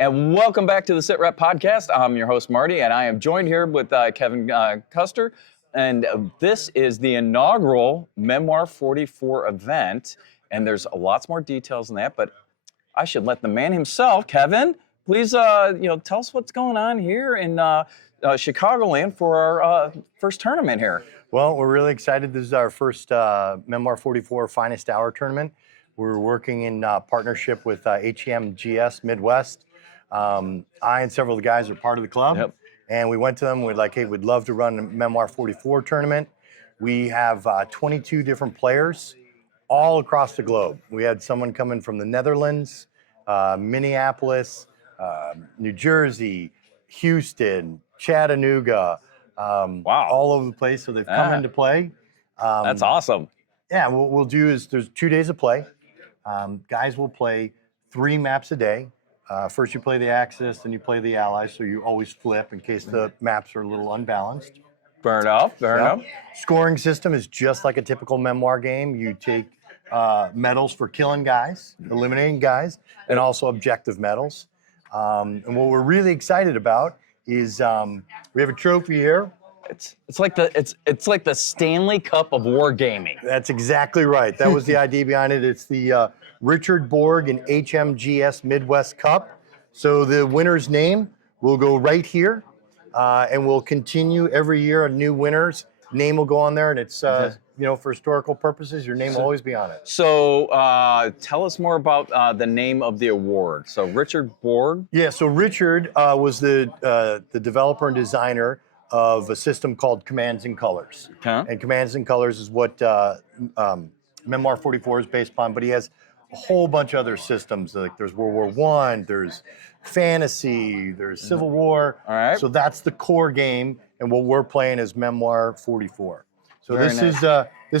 And welcome back to the Sit Rep Podcast. I'm your host, Marty, and I am joined here with Kevin Custer. And this is the inaugural Memoir 44 event. And there's lots more details than that, but I should let the man himself, Kevin, please tell us what's going on here in Chicagoland for our first tournament here. Well, we're really excited. This is our first Memoir 44 Finest Hour tournament. We're working in partnership with HEMGS Midwest. I and several of the guys are part of the club, and we went to them. We're like, hey, we'd love to run a Memoir 44 tournament. We have 22 different players all across the globe. We had someone coming from the Netherlands, Minneapolis, New Jersey, Houston, Chattanooga, all over the place. So they've come in to play. That's awesome. Yeah, what we'll do is there's 2 days of play. Guys will play 3 maps a day. First you play the Axis, then you play the Allies, so you always flip in case the maps are a little unbalanced. Fair enough. Scoring system is just like a typical Memoir game. You take medals for killing guys, eliminating guys, and also objective medals. And what we're really excited about is we have a trophy here. It's like the Stanley Cup of wargaming. That's exactly right. That was the idea behind it. It's the Richard Borg and HMGS Midwest Cup. So the winner's name will go right here, and we'll continue every year. A new winner's name will go on there, and it's for historical purposes, your name will always be on it. So tell us more about the name of the award. So Richard Borg. Yeah. So Richard was the developer and designer of a system called Commands and Colors. And Commands and Colors is what Memoir 44 is based upon, but he has a whole bunch of other systems. Like there's World War I, there's fantasy, there's Civil War. All right. So that's the core game, and what we're playing is Memoir 44. So this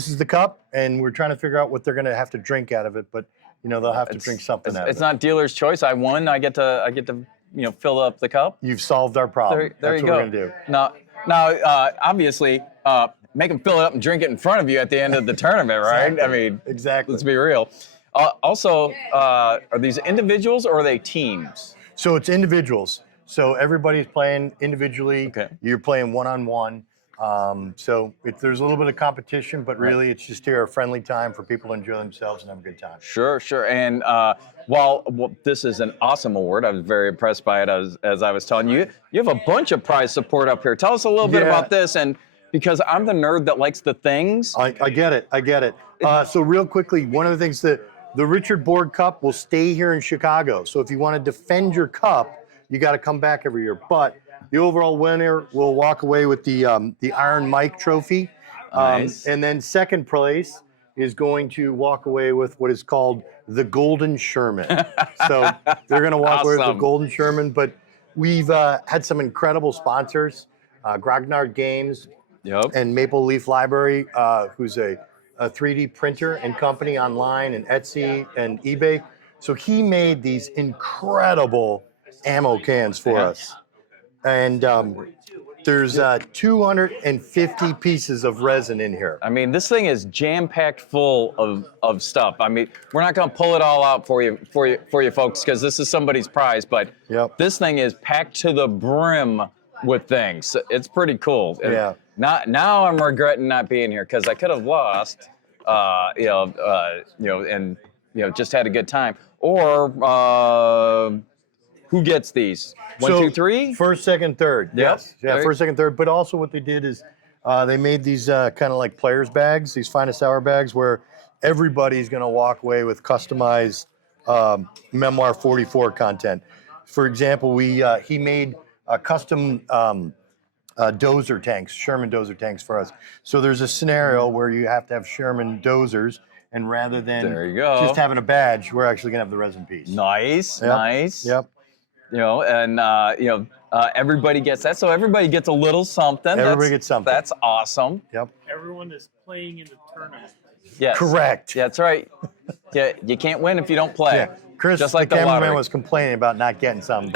is the cup, and we're trying to figure out what they're going to have to drink out of it, but they'll have to drink something out of it. It's not dealer's choice. I won. I get to fill up the cup. You've solved our problem. There That's you what go. we're going to do. Now, obviously, make them fill it up and drink it in front of you at the end of the tournament, right? Exactly. I mean, exactly. Let's be real. Also, are these individuals or are they teams? So it's individuals. So everybody's playing individually. Okay. You're playing one-on-one. So there's a little bit of competition, but really it's just here a friendly time for people to enjoy themselves and have a good time. Sure. And while this is an awesome award, I was very impressed by it as I was telling you. You have a bunch of prize support up here. Tell us a little bit about this, and because I'm the nerd that likes the things. I get it. So real quickly, one of the things that the Richard Borg Cup will stay here in Chicago. So if you want to defend your cup, you got to come back every year. But the overall winner will walk away with the Iron Mike Trophy. Nice. And then second place is going to walk away with what is called the Golden Sherman. So they're going to walk away with the Golden Sherman. But we've had some incredible sponsors, Grognard Games and Maple Leaf Library, who's a 3D printer and company online and Etsy and eBay. So he made these incredible ammo cans for us. And there's 250 pieces of resin in here. I mean, this thing is jam-packed full of stuff. I mean, we're not going to pull it all out for you folks, because this is somebody's prize. But this thing is packed to the brim with things. It's pretty cool. Yeah. Now I'm regretting not being here, because I could have lost, and just had a good time. Or who gets these? 1, 2, 3? First, second, third. Yes. Yeah, first, second, third. But also what they did is they made these kind of like players bags, these Finest Hour bags, where everybody's going to walk away with customized Memoir 44 content. For example, he made a custom dozer tanks, Sherman dozer tanks for us. So there's a scenario where you have to have Sherman dozers, and rather than just having a badge, we're actually going to have the resin piece. Nice. Yep. Everybody gets that. So everybody gets a little something. Everybody gets something. That's awesome. Yep. Everyone is playing in the tournament. Yes. Correct. Yeah, that's right. Yeah, you can't win if you don't play. Yeah. Chris, just like the the cameraman lottery. was complaining about not getting something.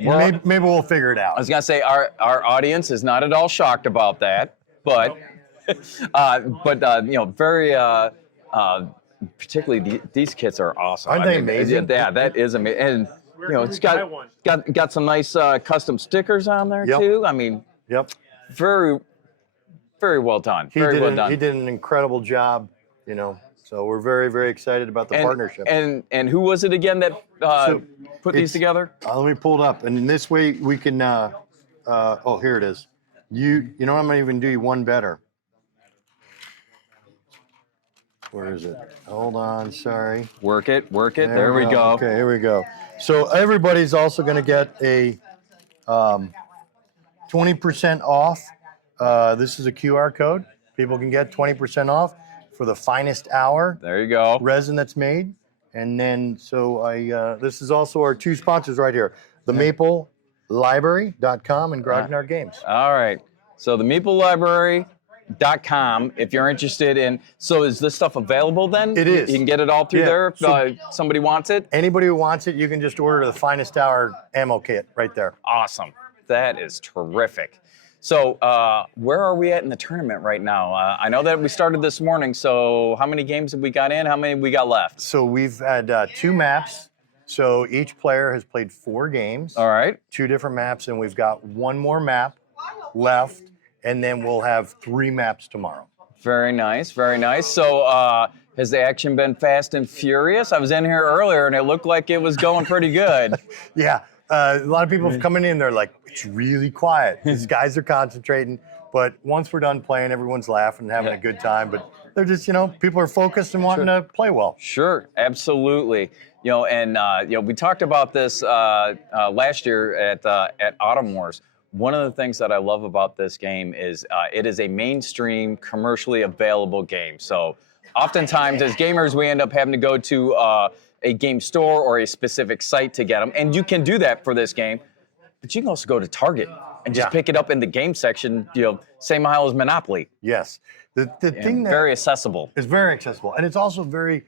Maybe we'll figure it out. I was gonna say our audience is not at all shocked about that, but very particularly these kits are awesome. Aren't they amazing? Yeah, that is amazing. And it's buy got one. got some nice custom stickers on there Yep. too. I mean, Yep. very very well done. Very well done. He did an incredible job, So we're very, very excited about the partnership. And who was it again that put these together? Let me pull it up, and in this way we can. Oh, here it is. I'm gonna even do you one better. Where is it? Hold on, sorry. Work it. There we go. Okay, here we go. So everybody's also going to get a 20% off. This is a QR code. People can get 20% off for the finest hour There you go. resin that's made. And then, this is also our two sponsors right here, the MapleLibrary.com and Grognard Games. All right. So the MapleLibrary.com, if you're interested in. So is this stuff available then? It is. You can get it all through there if somebody wants it? Anybody who wants it, you can just order the finest hour ammo kit right there. Awesome. That is terrific. So where are we at in the tournament right now? I know that we started this morning, so how many games have we got in? How many we got left? So we've had 2 maps. So each player has played 4 games. All right. 2 different maps, and we've got 1 more map left, and then we'll have 3 maps tomorrow. Very nice, very nice. So has the action been fast and furious? I was in here earlier, and it looked like it was going pretty good. Yeah, a lot of people have come in, they're like, it's really quiet. These guys are concentrating, but once we're done playing, everyone's laughing and having a good time. But they're just, people are focused and wanting to play well. Sure, absolutely. We talked about this last year at Autumn Wars. One of the things that I love about this game is it is a mainstream, commercially available game. So oftentimes as gamers, we end up having to go to a game store or a specific site to get them. And you can do that for this game, but you can also go to Target and just pick it up in the game section, same aisle as Monopoly. Yes. The thing that very accessible. It's very accessible. And it's also very,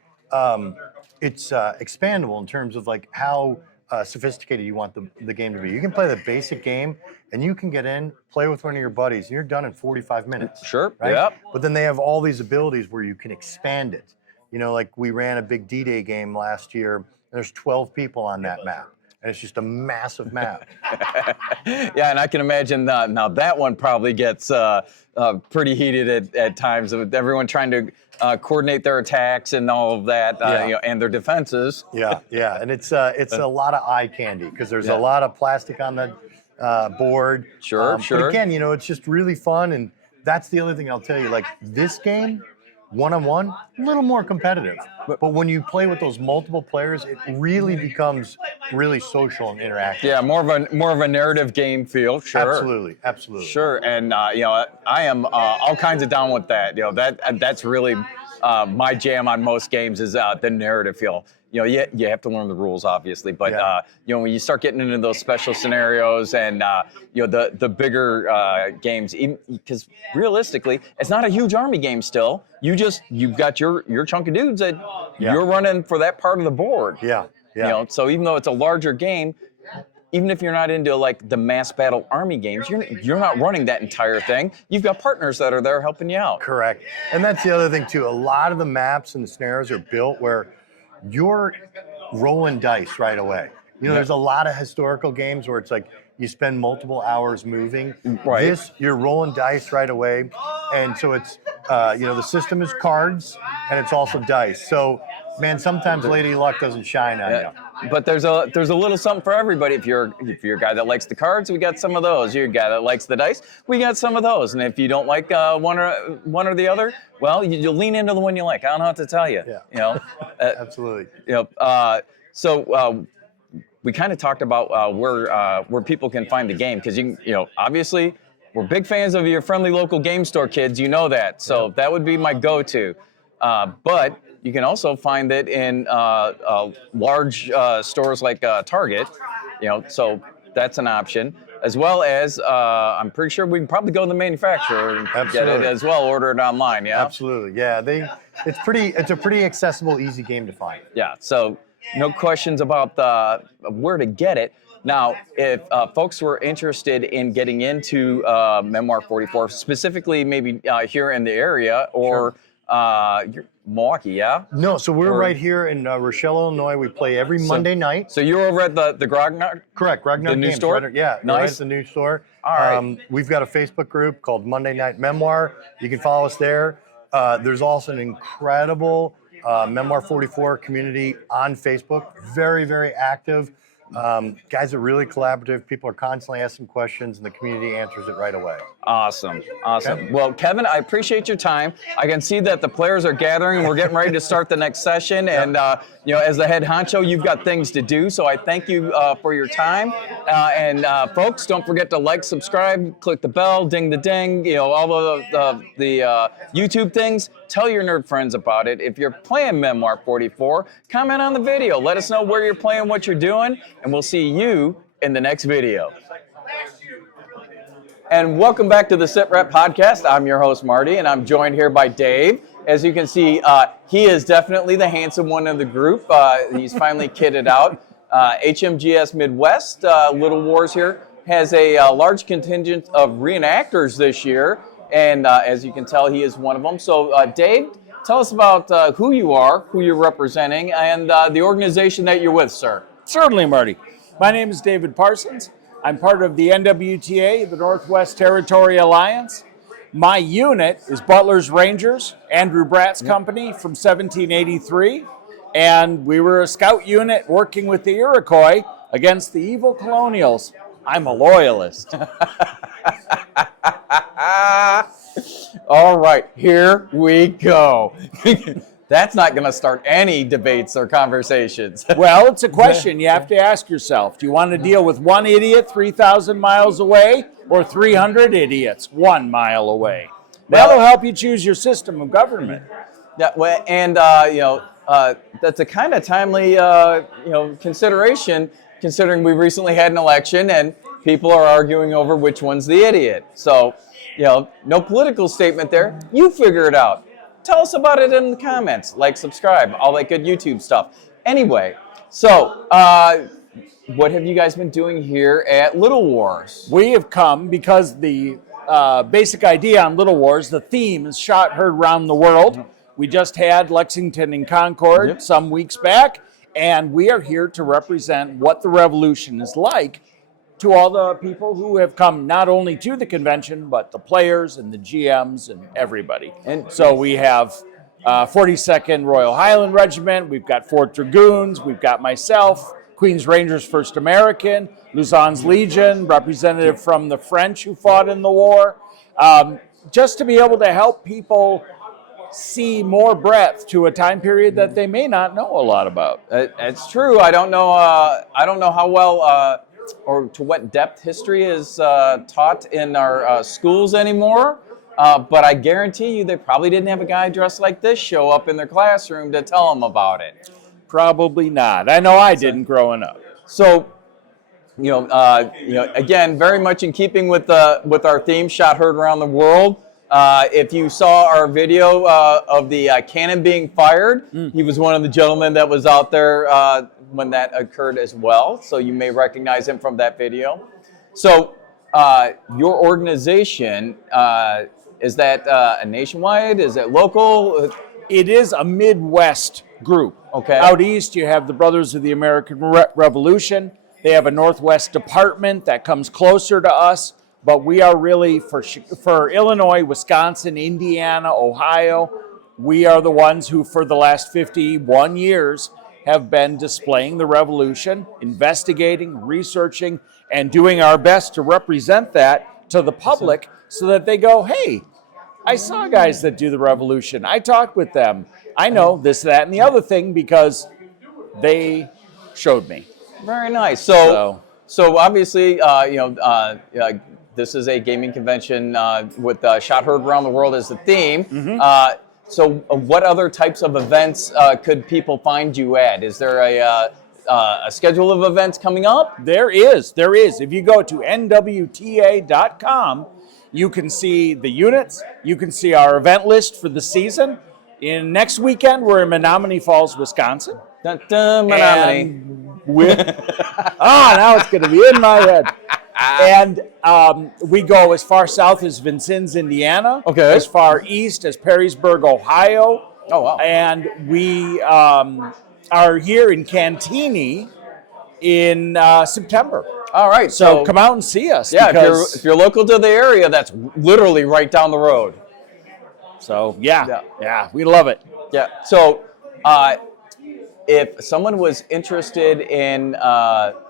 expandable in terms of like how sophisticated you want the game to be. You can play the basic game and you can get in, play with one of your buddies, and you're done in 45 minutes. Sure, right? yep. But then they have all these abilities where you can expand it. Like we ran a big D-Day game last year, and there's 12 people on that map. And it's just a massive map. Yeah, and I can imagine now that one probably gets pretty heated at times, with everyone trying to coordinate their attacks and all of that, and their defenses. Yeah, and it's a lot of eye candy because there's a lot of plastic on the board. Sure. But again, it's just really fun, and that's the other thing I'll tell you. Like this game, one-on-one, a little more competitive. But when you play with those multiple players, it really becomes really social and interactive. Yeah, more of a narrative game feel. Sure. Absolutely. Sure, and I am all kinds of down with that. That's really my jam on most games is the narrative feel. You have to learn the rules, obviously, but when you start getting into those special scenarios and the bigger games, because realistically, it's not a huge army game still. You've got your chunk of dudes that you're running for that part of the board. Yeah. So even though it's a larger game, even if you're not into like the mass battle army games, you're not running that entire thing. You've got partners that are there helping you out. Correct. And that's the other thing too. A lot of the maps and the scenarios are built where you're rolling dice right away. There's a lot of historical games where it's like you spend multiple hours moving. Right. This, you're rolling dice right away. And so it's, the system is cards and it's also dice. So, man, sometimes Lady Luck doesn't shine on you. But there's a little something for everybody. If you're a guy that likes the cards, we got some of those. You're a guy that likes the dice, we got some of those. And if you don't like one or the other, well, you lean into the one you like. I don't know what to tell you. Yeah. Absolutely. So we kind of talked about where people can find the game because obviously we're big fans of your friendly local game store kids. You know that. So that would be my go-to. But you can also find it in large stores like Target, so that's an option. As well as, I'm pretty sure we can probably go to the manufacturer and get it as well, order it online, yeah? Absolutely, yeah. It's a pretty accessible, easy game to find. Yeah, so no questions about where to get it. Now, if folks were interested in getting into Memoir 44, specifically maybe here in the area or You're Milwaukee, yeah? No, so we're Or- right here in Rochelle, Illinois. We play every Monday night. So you're over at the Grognard? Correct, Ragnar The new Games, store? Right, yeah, right Nice. at the new store. All right. We've got a Facebook group called Monday Night Memoir. You can follow us there. There's also an incredible Memoir 44 community on Facebook. Very, very active. Guys are really collaborative. People are constantly asking questions, and the community answers it right away. Awesome. Okay. Well, Kevin, I appreciate your time. I can see that the players are gathering. We're getting ready to start the next session. And, as the head honcho, you've got things to do. So I thank you for your time. And folks, don't forget to like, subscribe, click the bell, ding the ding, all the YouTube things. Tell your nerd friends about it. If you're playing Memoir 44, comment on the video. Let us know where you're playing, what you're doing, and we'll see you in the next video. And welcome back to the Sit Rep Podcast. I'm your host, Marty, and I'm joined here by Dave. As you can see, he is definitely the handsome one of the group. He's finally kitted out. HMGS Midwest, Little Wars here, has a large contingent of reenactors this year. And as you can tell, he is one of them. So, Dave, tell us about who you are, who you're representing, and the organization that you're with, sir. Certainly, Marty. My name is David Parsons. I'm part of the NWTA, the Northwest Territory Alliance. My unit is Butler's Rangers, Andrew Bratt's company from 1783. And we were a scout unit working with the Iroquois against the evil colonials. I'm a loyalist. All right, here we go. That's not going to start any debates or conversations. Well, it's a question you have to ask yourself. Do you want to deal with one idiot 3,000 miles away or 300 idiots 1 mile away? That'll help you choose your system of government. Yeah, well, and that's a kind of timely consideration, considering we recently had an election and people are arguing over which one's the idiot. So, no political statement there. You figure it out. Tell us about it in the comments. Like, subscribe, all that good YouTube stuff. Anyway, so what have you guys been doing here at Little Wars? We have come because the basic idea on Little Wars, the theme is shot, heard around the world. We just had Lexington and Concord some weeks back, and we are here to represent what the revolution is like to all the people who have come not only to the convention, but the players and the GMs and everybody. And so we have 42nd Royal Highland Regiment, we've got 4th Dragoons, we've got myself, Queen's Rangers 1st American, Luzon's Legion, representative from the French who fought in the war, just to be able to help people see more breadth to a time period that they may not know a lot about. It's true. I don't know how well or to what depth history is taught in our schools anymore. But I guarantee you they probably didn't have a guy dressed like this show up in their classroom to tell them about it. Probably not. I know I didn't growing up. So, again, very much in keeping with our theme, shot, heard around the world. If you saw our video of the cannon being fired, he was one of the gentlemen that was out there when that occurred as well. So you may recognize him from that video. So your organization, is that a nationwide? Is it local? It is a Midwest group. Okay. Out east, you have the Brothers of the American Revolution. They have a Northwest department that comes closer to us. But we are really, for Illinois, Wisconsin, Indiana, Ohio, we are the ones who, for the last 51 years, have been displaying the revolution, investigating, researching, and doing our best to represent that to the public so that they go, hey, I saw guys that do the revolution. I talked with them. I know this, that, and the other thing because they showed me. Very nice. So obviously, this is a gaming convention with Shot Heard Around the World as the theme. So what other types of events could people find you at? Is there a schedule of events coming up? There is. If you go to nwta.com, you can see the units. You can see our event list for the season. Next weekend, we're in Menominee Falls, Wisconsin. Dun, dun, Menominee. Now it's going to be in my head. And we go as far south as Vincennes, Indiana. Okay. As far east as Perrysburg, Ohio. Oh, wow. And we are here in Cantini in September. All right. So come out and see us. Yeah, because, if you're local to the area, that's literally right down the road. So yeah, we love it. Yeah. So if someone was interested in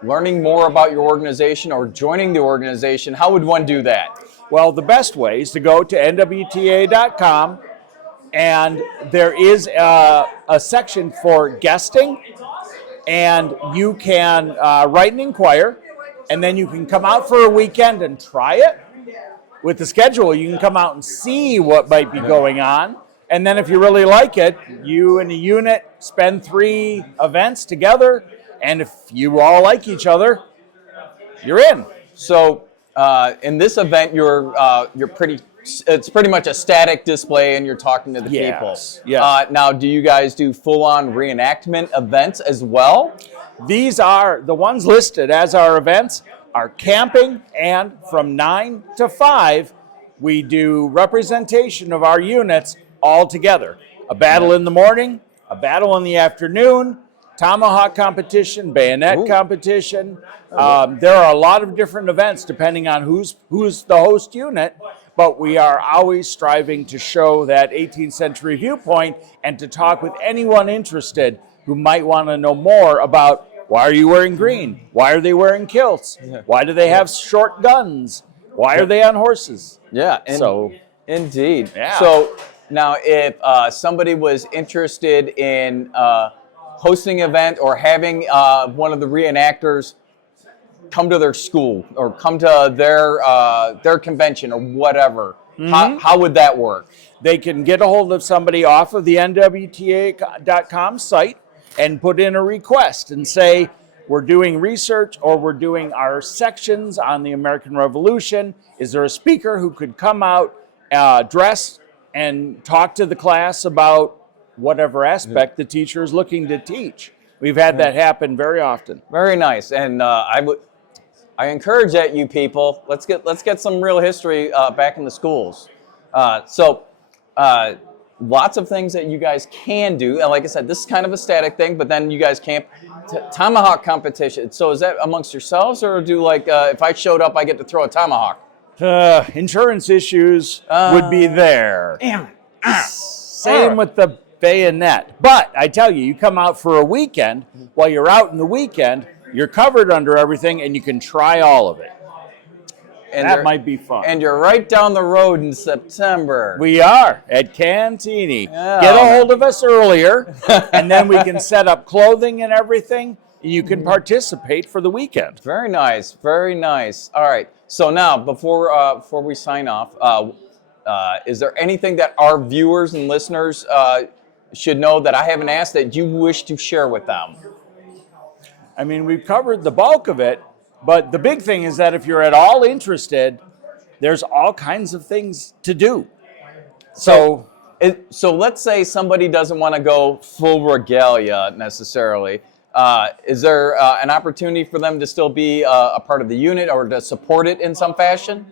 learning more about your organization or joining the organization, how would one do that? Well, the best way is to go to nwta.com, and there is a section for guesting, and you can write and inquire, and then you can come out for a weekend and try it. With the schedule, you can come out and see what might be going on. And then if you really like it, you and the unit spend 3 events together. And if you all like each other, you're in. So in this event, it's pretty much a static display and you're talking to the people. Yes. Now, do you guys do full-on reenactment events as well? These are the ones listed as our events are camping, and from 9 to 5, we do representation of our units all together. A battle in the morning, a battle in the afternoon, tomahawk competition, bayonet competition. There are a lot of different events depending on who's the host unit, but we are always striving to show that 18th century viewpoint and to talk with anyone interested who might want to know more about why are you wearing green? Why are they wearing kilts? Why do they have short guns? Why are they on horses? Yeah, indeed. Yeah. So now if somebody was interested in hosting an event or having one of the reenactors come to their school or come to their convention or whatever, how would that work? They can get a hold of somebody off of the nwta.com site and put in a request and say, we're doing research or we're doing our sections on the American Revolution. Is there a speaker who could come out, dress, and talk to the class about whatever aspect the teacher is looking to teach? We've had that happen very often. Very nice. And I encourage that, you people. Let's get some real history back in the schools. Lots of things that you guys can do. And like I said, this is kind of a static thing, but then you guys camp. Tomahawk competition. So is that amongst yourselves, or do if I showed up, I get to throw a tomahawk? Insurance issues would be there. Same with the bayonet. But I tell you, you come out for a weekend. While you're out in the weekend, you're covered under everything, and you can try all of it. And that might be fun. And you're right down the road in September. We are at Cantini. Get a hold of us earlier, and then we can set up clothing and everything. You can participate for the weekend. Very nice. Very nice. All right. So now, before we sign off, is there anything that our viewers and listeners should know that I haven't asked that you wish to share with them? I mean, we've covered the bulk of it. But the big thing is that if you're at all interested, there's all kinds of things to do. So let's say somebody doesn't want to go full regalia necessarily. Is there an opportunity for them to still be a part of the unit or to support it in some fashion?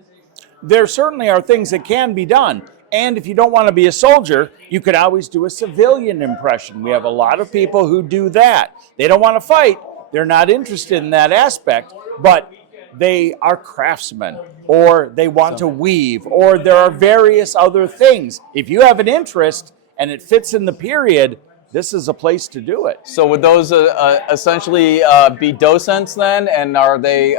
There certainly are things that can be done. And if you don't want to be a soldier, you could always do a civilian impression. We have a lot of people who do that. They don't want to fight. They're not interested in that aspect. But they are craftsmen, or they want to weave, or there are various other things. If you have an interest and it fits in the period, this is a place to do it. So would those essentially be docents then? And are they,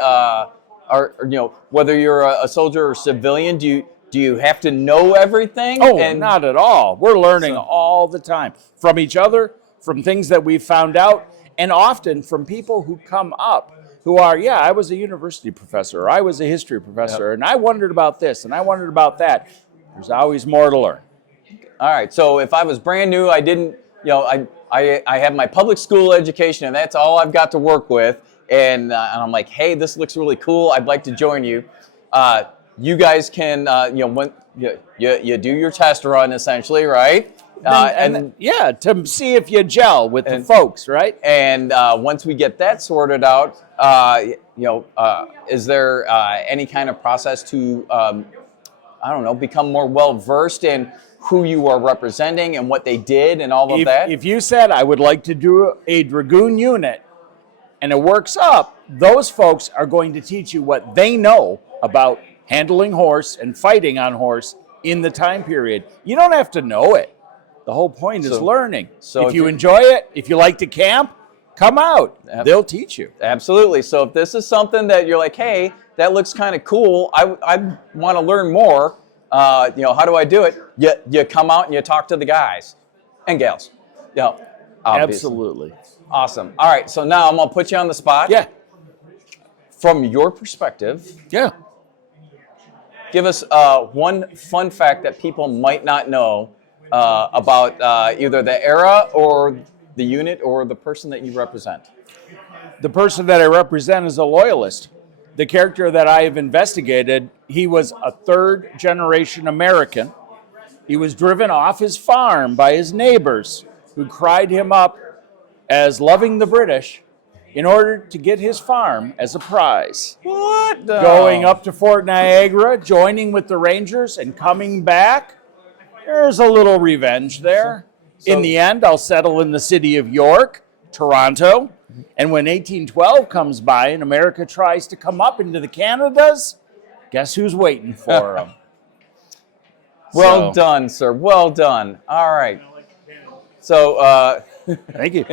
whether you're a soldier or civilian, do you have to know everything? Oh, not at all. We're learning all the time from each other, from things that we've found out, and often from people who come up who are, I was a university professor, or I was a history professor, and I wondered about this, and I wondered about that. There's always more to learn. All right, so if I was brand new, I didn't, I have my public school education, and that's all I've got to work with, and I'm like, hey, this looks really cool, I'd like to join you. You guys can, when you do your test run, essentially, right? Yeah, to see if you gel with the folks, right? And once we get that sorted out, is there any kind of process to, I don't know, become more well versed in who you are representing and what they did and all of that? If you said I would like to do a dragoon unit, and it works up, those folks are going to teach you what they know about handling horse and fighting on horse in the time period. You don't have to know it. The whole point is learning. So if you enjoy it, if you like to camp, come out. They'll teach you. Absolutely. So if this is something that you're like, hey, that looks kind of cool, I want to learn more, how do I do it? You come out and you talk to the guys and gals. Yeah, absolutely. Awesome. All right, so now I'm going to put you on the spot. Yeah. From your perspective, give us one fun fact that people might not know about either the era or the unit or the person that you represent. The person that I represent is a loyalist. The character that I have investigated, he was a third-generation American. He was driven off his farm by his neighbors who cried him up as loving the British in order to get his farm as a prize. What? Going up to Fort Niagara, joining with the Rangers, and coming back. There's a little revenge there. In the end, I'll settle in the city of York, Toronto, and when 1812 comes by and America tries to come up into the Canadas, guess who's waiting for them? Well done, sir. Well done. All right. So, thank you.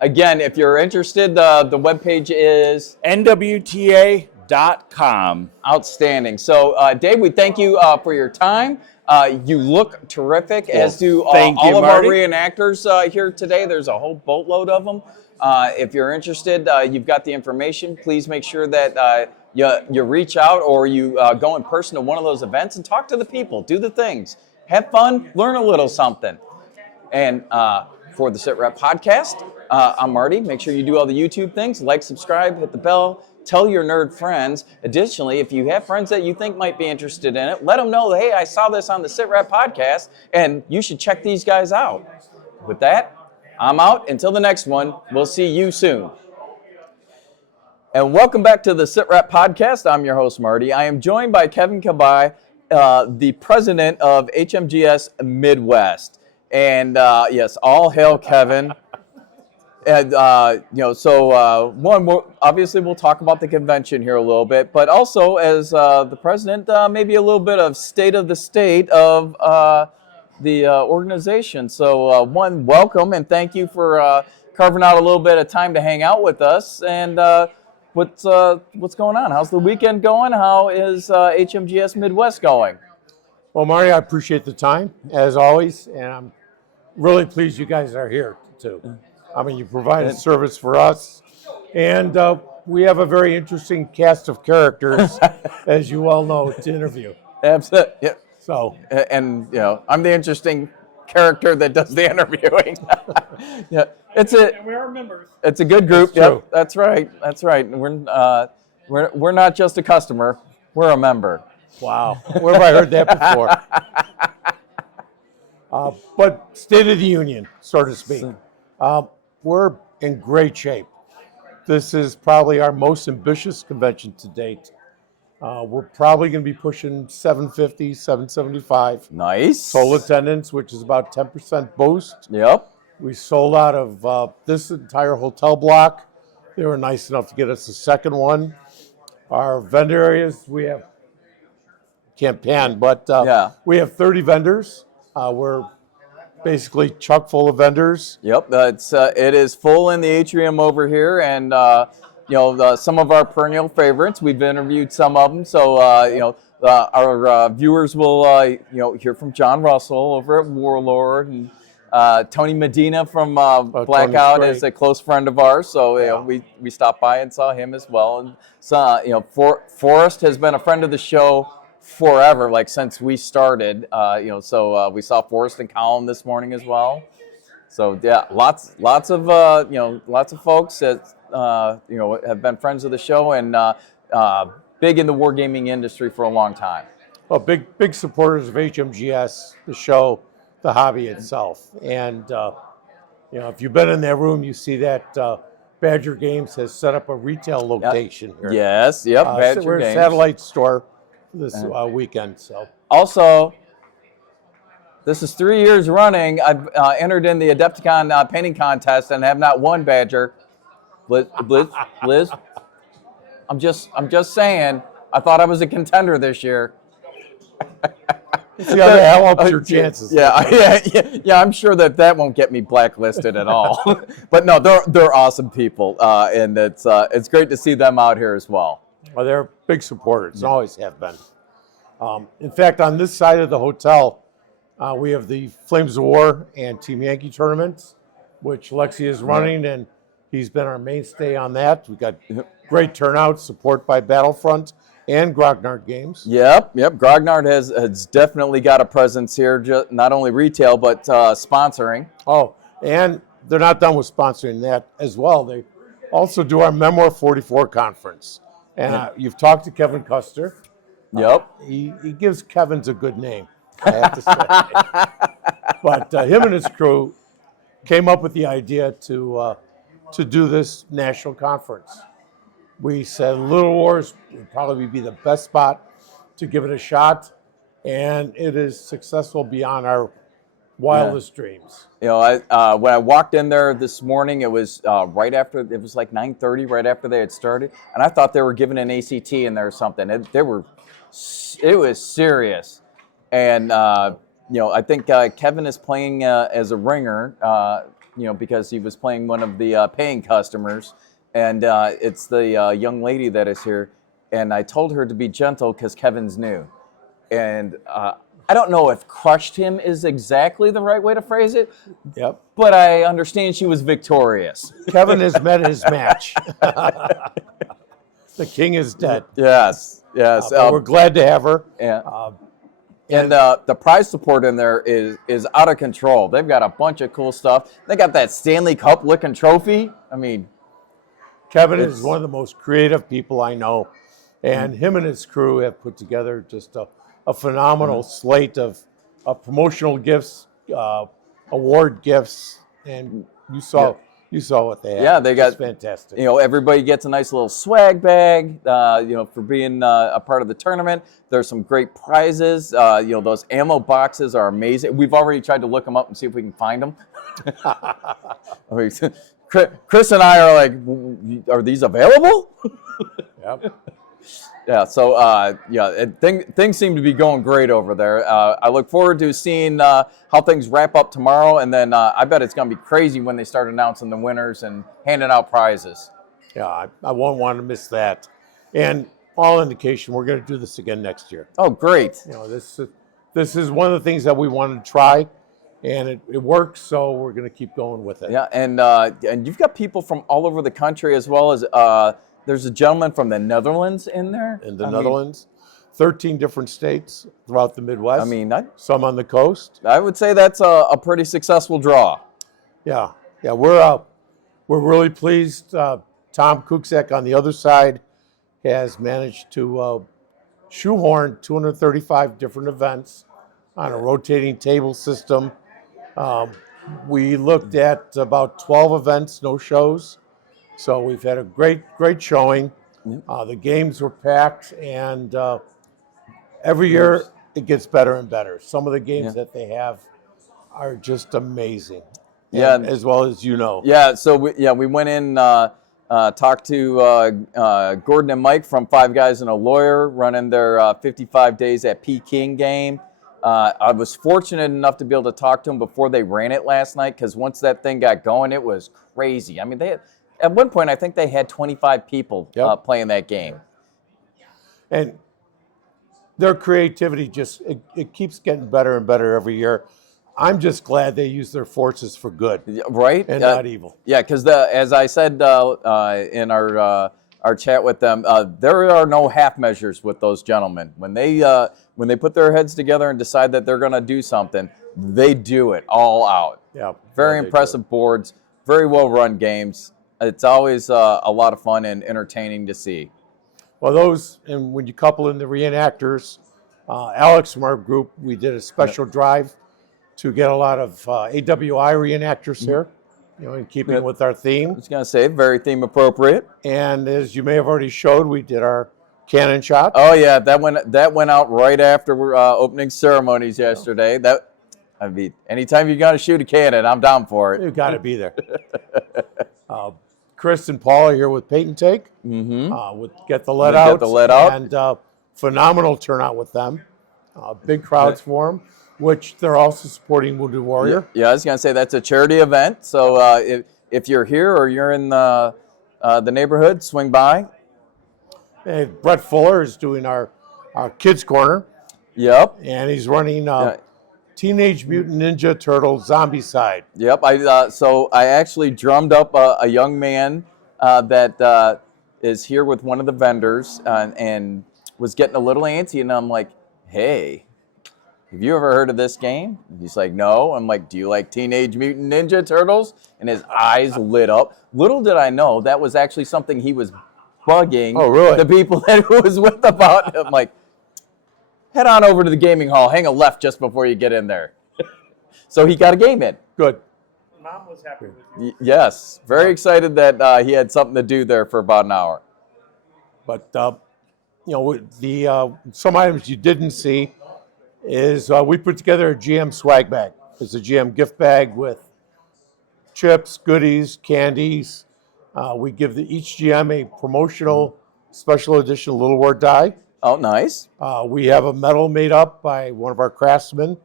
Again, if you're interested, the webpage is nwta.com. Outstanding. So, Dave, we thank you for your time. You look terrific, as do all of our reenactors here today. There's a whole boatload of them. If you're interested, you've got the information. Please make sure that you reach out or you go in person to one of those events and talk to the people. Do the things. Have fun. Learn a little something. And for the Sit Rep podcast, I'm Marty. Make sure you do all the YouTube things. Like, subscribe, hit the bell. Tell your nerd friends. Additionally, if you have friends that you think might be interested in it, let them know, hey, I saw this on the Sit Rep podcast, and you should check these guys out. With that, I'm out. Until the next one, we'll see you soon. And welcome back to the Sit Rep podcast. I'm your host, Marty. I am joined by Kevin Kabai, the president of HMGS Midwest. And yes, all hail Kevin. And, obviously we'll talk about the convention here a little bit, but also as the president, maybe a little bit of state of the state of the organization. So, welcome and thank you for carving out a little bit of time to hang out with us. And what's going on? How's the weekend going? How is HMGS Midwest going? Well, Marty, I appreciate the time, as always, and I'm really pleased you guys are here, too. I mean, you provided service for us, and we have a very interesting cast of characters, as you all know, to interview. Absolutely. Yep. So, and I'm the interesting character that does the interviewing. Yeah, And we are members. It's a good group. That's true. Yep, that's right. That's right. We're not just a customer. We're a member. wow, where have I heard that before? But State of the Union, so to speak. We're in great shape. This is probably our most ambitious convention to date. We're probably going to be pushing 750, 775. Nice. Total attendance, which is about 10% boost. Yep. We sold out of this entire hotel block. They were nice enough to get us a second one. Our vendor areas, we have, can't pan, but we have 30 vendors. We're basically chock full of vendors. Yep, it is full in the atrium over here, and some of our perennial favorites. We've interviewed some of them, so our viewers will hear from John Russell over at Warlord, and Tony Medina from Blackout is a close friend of ours. So we stopped by and saw him as well, and so Forrest has been a friend of the show forever, like since we started, so we saw Forrest and Colin this morning as well. So yeah, lots of folks that have been friends of the show and big in the wargaming industry for a long time. well, big supporters of HMGS, the show, the hobby itself. And, if you've been in that room, you see that Badger Games has set up a retail location here. Yes, yep, Badger We're Games. a satellite store this weekend. So Also, this is 3 years running. I've entered in the Adepticon painting contest and have not won, Badger. Liz, I'm just saying. I thought I was a contender this year. see how that helps your chances. Yeah. I'm sure that won't get me blacklisted at all. But no, they're awesome people, and it's great to see them out here as well. Well, they're big supporters. Always have been. In fact, on this side of the hotel, we have the Flames of War and Team Yankee tournaments, which Lexi is running, and he's been our mainstay on that. We got great turnout, support by Battlefront and Grognard Games. Yep. Grognard has definitely got a presence here, not only retail, but sponsoring. Oh, and they're not done with sponsoring that as well. They also do our Memoir 44 conference. And you've talked to Kevin Custer. Yep. He gives Kevin's a good name, I have to say. But him and his crew came up with the idea to do this national conference. We said Little Wars would probably be the best spot to give it a shot, and it is successful beyond our wildest dreams. When I walked in there this morning, it was right after, it was like 9:30, right after they had started, and I thought they were giving an ACT in there or something. It was serious, and I think Kevin is playing as a ringer, because he was playing one of the paying customers. And it's the young lady that is here. And I told her to be gentle because Kevin's new. And I don't know if crushed him is exactly the right way to phrase it. Yep. But I understand she was victorious. Kevin has met his match. The king is dead. Yes. But we're glad to have her. Yeah. And the prize support in there is out of control. They've got a bunch of cool stuff. They got that Stanley Cup looking trophy. I mean, Kevin is one of the most creative people I know, and him and his crew have put together just a phenomenal slate of promotional gifts, award gifts, and you saw what they had. Yeah, they got, it's fantastic. Everybody gets a nice little swag bag, for being a part of the tournament. There's some great prizes. Those ammo boxes are amazing. We've already tried to look them up and see if we can find them. Chris and I are like, are these available? Yep. Yeah, so things seem to be going great over there. I look forward to seeing how things wrap up tomorrow, and then I bet it's going to be crazy when they start announcing the winners and handing out prizes. Yeah, I won't want to miss that. And all indication, we're going to do this again next year. Oh, great. This is one of the things that we wanted to try, and it works, so we're going to keep going with it. Yeah, and you've got people from all over the country, as well as there's a gentleman from the Netherlands in there. In the Netherlands, 13 different states throughout the Midwest. I mean, some on the coast. I would say that's a pretty successful draw. Yeah, we're really pleased. Tom Kukzak on the other side has managed to shoehorn 235 different events on a rotating table system. We looked at about 12 events, no shows. So we've had a great showing. The games were packed, and every year it gets better and better. Some of the games that they have are just amazing. Yeah, as well as Yeah, so we went in, talked to Gordon and Mike from Five Guys and a Lawyer, running their 55 days at Peking game. I was fortunate enough to be able to talk to them before they ran it last night, because once that thing got going, it was crazy. I mean, at one point, I think they had 25 people playing that game. And their creativity it keeps getting better and better every year. I'm just glad they use their forces for good, right, and not evil. Yeah, because as I said in our chat with them, there are no half measures with those gentlemen. When they put their heads together and decide that they're going to do something, they do it all out. Yeah, very impressive boards, very well run games. It's always a lot of fun and entertaining to see. Well, and when you couple in the reenactors, Alex from our group, we did a special drive to get a lot of AWI reenactors here, in keeping with our I theme. was going to say, very theme appropriate. And as you may have already showed, we did our cannon shot. Oh yeah, that went out right after opening ceremonies yesterday. Anytime you got to shoot a cannon, I'm down for it. You've got to be there. Chris and Paul are here with Paint and Take. With Get the Lead Out. Get the Lead Out. And phenomenal turnout with them. Big crowds for them, which they're also supporting Wounded Warrior. Yeah, I was going to say that's a charity event. So if you're here or you're in the neighborhood, swing by. And Brett Fuller is doing our Kids Corner. Yep. And he's running Teenage Mutant Ninja Turtle Zombie Side. Yep. So I actually drummed up a young man that is here with one of the vendors and was getting a little antsy, and I'm like, hey, have you ever heard of this game? And he's like, no. I'm like, do you like Teenage Mutant Ninja Turtles? And his eyes lit up. Little did I know that was actually something he was bugging the people that he was with about. I'm like, head on over to the gaming hall, hang a left just before you get in there. So he got a game in. Good. Mom was happy with you. Yes, very excited that he had something to do there for about an hour. But some items you didn't see is we put together a GM swag bag. It's a GM gift bag with chips, goodies, candies. We give each GM a promotional special edition Little War die. Oh, nice. We have a medal made up by one of our craftsmen,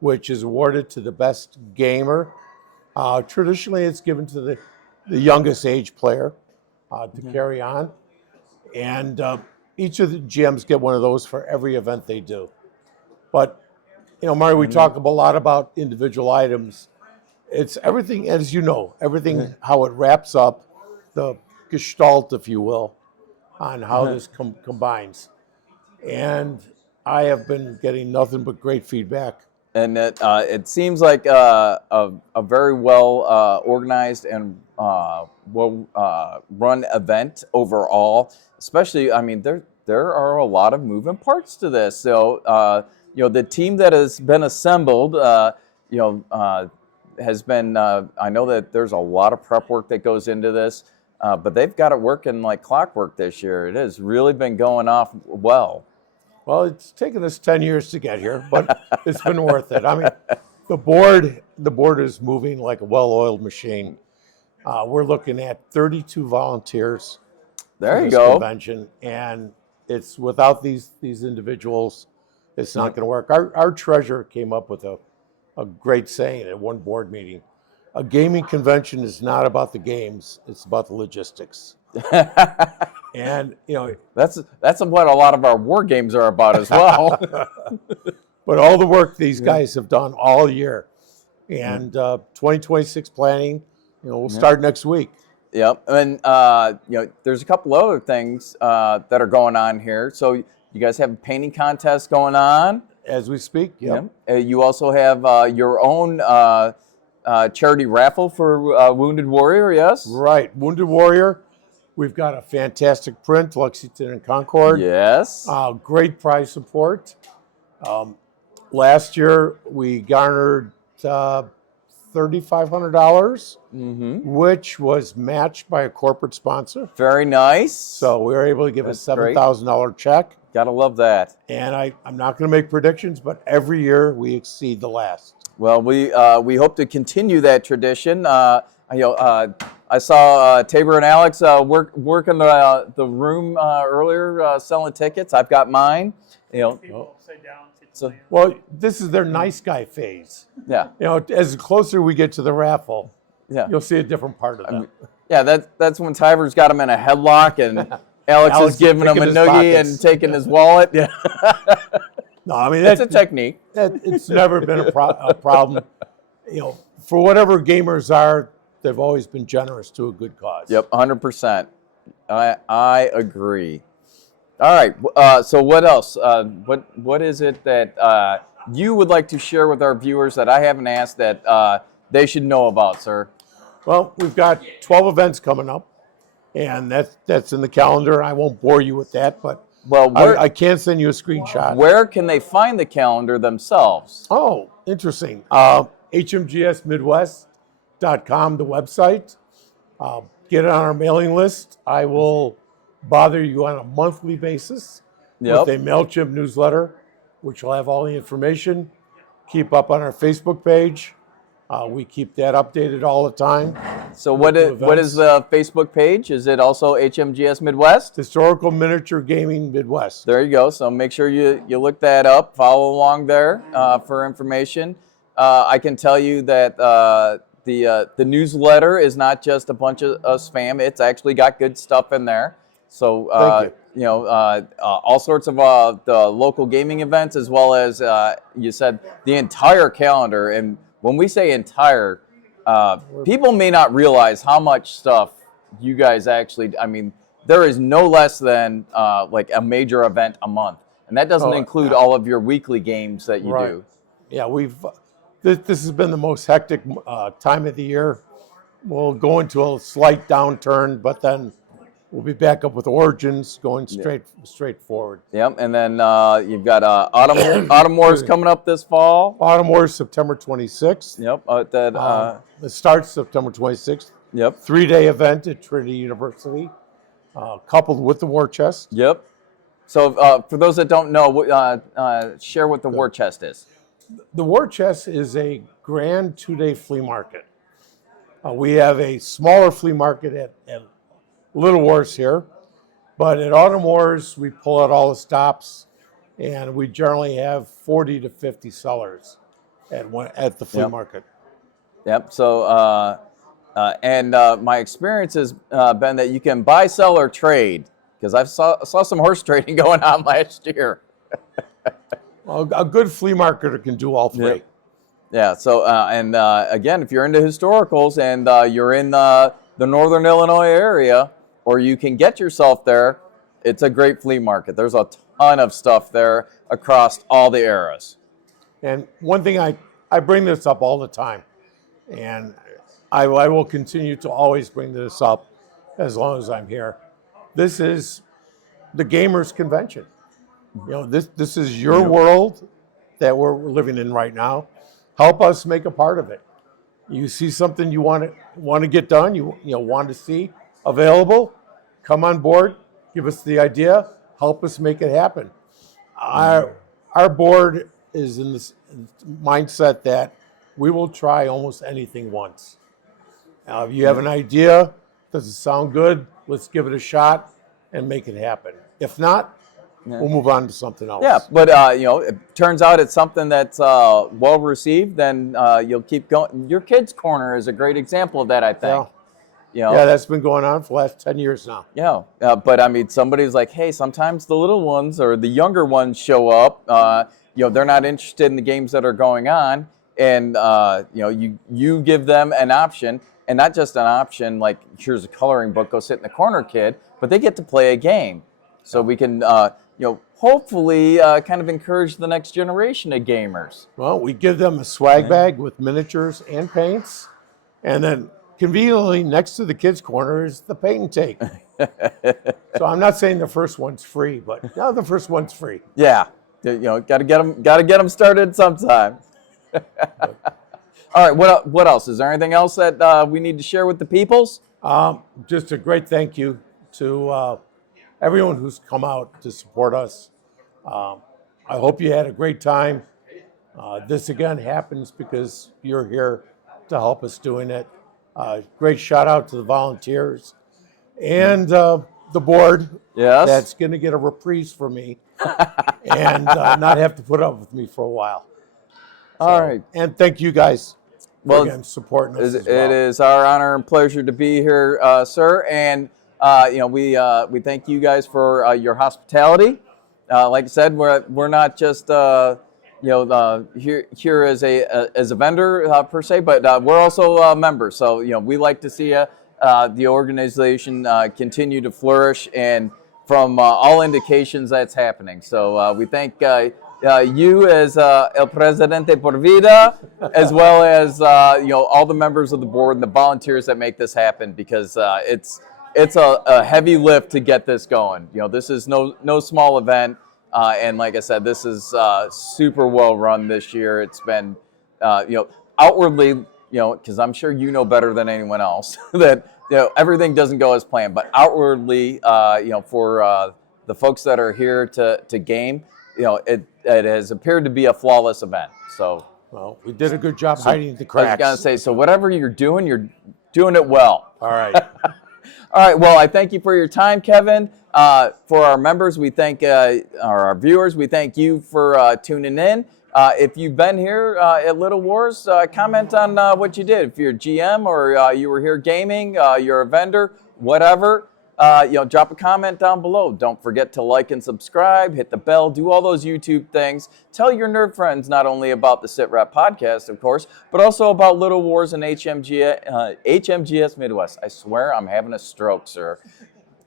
which is awarded to the best gamer. Traditionally, it's given to the youngest age player to carry on. And each of the GMs get one of those for every event they do. But, Marty, we talk a lot about individual items. It's everything, as you know, everything, how it wraps up, the gestalt, if you will, on how this combines. And I have been getting nothing but great feedback. And it seems like a very well organized and well run event overall. Especially, I mean, there are a lot of moving parts to this. So, the team that has been assembled, has been. I know that there's a lot of prep work that goes into this, but they've got it working like clockwork this year. It has really been going off well. Well, it's taken us 10 years to get here, but it's been worth it. I mean, the board is moving like a well-oiled machine. We're looking at 32 volunteers. There you go. Convention, and it's without these individuals, it's not going to work. Our treasurer came up with a great saying at one board meeting: a gaming convention is not about the games; it's about the logistics. And that's what a lot of our war games are about as well. But all the work these guys have done all year, and 2026 planning, we'll start next week. Yep, and there's a couple other things that are going on here. So you guys have a painting contest going on as we speak. Yep. You also have your own charity raffle for Wounded Warrior. Yes. Right, Wounded Warrior. We've got a fantastic print, Lexington and Concord. Yes. Great prize support. Last year we garnered $3,500, which was matched by a corporate sponsor. Very nice. So we were able to give a $7,000 check. Gotta love that. And I'm not going to make predictions, but every year we exceed the last. Well, we hope to continue that tradition. I saw Tabor and Alex work in the room earlier selling tickets. I've got mine. People upside down. Well, this is their nice guy phase. Yeah. As closer we get to the raffle, you'll see a different part of them. Yeah, that's when Tiber's got him in a headlock and Alex is giving him a noogie and taking his wallet. Yeah. No, I mean that's a technique. It's never been a problem. For whatever gamers are, they've always been generous to a good cause. Yep, 100%. I agree. All right. So what else? What is it that you would like to share with our viewers that I haven't asked that they should know about, sir? Well, we've got 12 events coming up, and that's in the calendar. I won't bore you with that, but Well, I can't send you a screenshot. Where can they find the calendar themselves? Oh, interesting. HMGSMidwest.com, the website. Get on our mailing list. I will bother you on a monthly basis with a MailChimp newsletter, which will have all the information. Keep up on our Facebook page. We keep that updated all the time. So what is the Facebook page? Is it also HMGS Midwest? Historical Miniature Gaming Midwest. There you go. So make sure you look that up. Follow along there for information. I can tell you that the newsletter is not just a bunch of spam. It's actually got good stuff in there. So Thank you. All sorts of the local gaming events, as well as you said the entire calendar. And when we say entire, people may not realize how much stuff you guys actually. I mean, there is no less than like a major event a month, and that doesn't include all of your weekly games that you do. Yeah, this has been the most hectic time of the year. We'll go into a slight downturn, but then we'll be back up with Origins going straight forward. Yep, and then you've got Autumn Wars coming up this fall. Autumn Wars, September 26th. Yep, It starts September 26th. Yep. 3-day event at Trinity University, coupled with the War Chest. Yep. So for those that don't know, share what the War Chest is. The War Chest is a grand 2-day flea market. We have a smaller flea market at Little Wars here, but at Autumn Wars, we pull out all the stops, and we generally have 40 to 50 sellers at the flea market. Yep. So, my experience has been that you can buy, sell, or trade, because I saw some horse trading going on last year. Well, a good flea marketer can do all three. Yeah. So, again, if you're into historicals and you're in the Northern Illinois area, or you can get yourself there, it's a great flea market. There's a ton of stuff there across all the eras. And one thing I bring this up all the time, and I will continue to always bring this up as long as I'm here. This is the gamers convention. This is your world that we're living in right now. Help us make a part of it. You see something you want to get done, you want to see available, come on board, give us the idea, help us make it happen. Our board is in this mindset that we will try almost anything once. Now, if you have an idea, does it sound good? Let's give it a shot and make it happen. If not, we'll move on to something else. Yeah, but it turns out it's something that's well received, then you'll keep going. Your Kids Corner is a great example of that, I think. Yeah, that's been going on for the last 10 years now. Yeah, but I mean, somebody's like, hey, sometimes the little ones or the younger ones show up. They're not interested in the games that are going on, and you give them an option, and not just an option like here's a coloring book, go sit in the corner, kid, but they get to play a game, so we can hopefully kind of encourage the next generation of gamers. Well, we give them a swag bag with miniatures and paints, and then conveniently next to the kids' corner is the paint and take. So I'm not saying the first one's free, but no, the first one's free. Yeah, got to get them started sometime. All right, what else? Is there anything else that we need to share with the peoples? Just a great thank you to everyone who's come out to support us. I hope you had a great time. This again happens because you're here to help us doing it. Great shout out to the volunteers and the board. Yes. That's going to get a reprise for me and not have to put up with me for a while. All right. And thank you guys for again supporting us as well. It is our honor and pleasure to be here, sir. And we thank you guys for your hospitality. Like I said, we're not just here as a vendor per se, but we're also members. So we like to see the organization continue to flourish, and from all indications that's happening. So we thank you as El Presidente por Vida, as well as all the members of the board and the volunteers that make this happen, because it's a heavy lift to get this going. This is no small event, and like I said, this is super well run this year. It's been, outwardly, because I'm sure you know better than anyone else that everything doesn't go as planned, but outwardly, for the folks that are here to game, it has appeared to be a flawless event. So. Well, we did a good job hiding the cracks. I was gonna say, so whatever you're doing it well. All right. All right. Well, I thank you for your time, Kevin. For our members, we thank our viewers. We thank you for tuning in. If you've been here at Little Wars, comment on what you did. If you're a GM or you were here gaming, you're a vendor, whatever. Drop a comment down below. Don't forget to like and subscribe, hit the bell, do all those YouTube things. Tell your nerd friends not only about the SitRep podcast, of course, but also about Little Wars and HMGS Midwest. I swear I'm having a stroke, sir.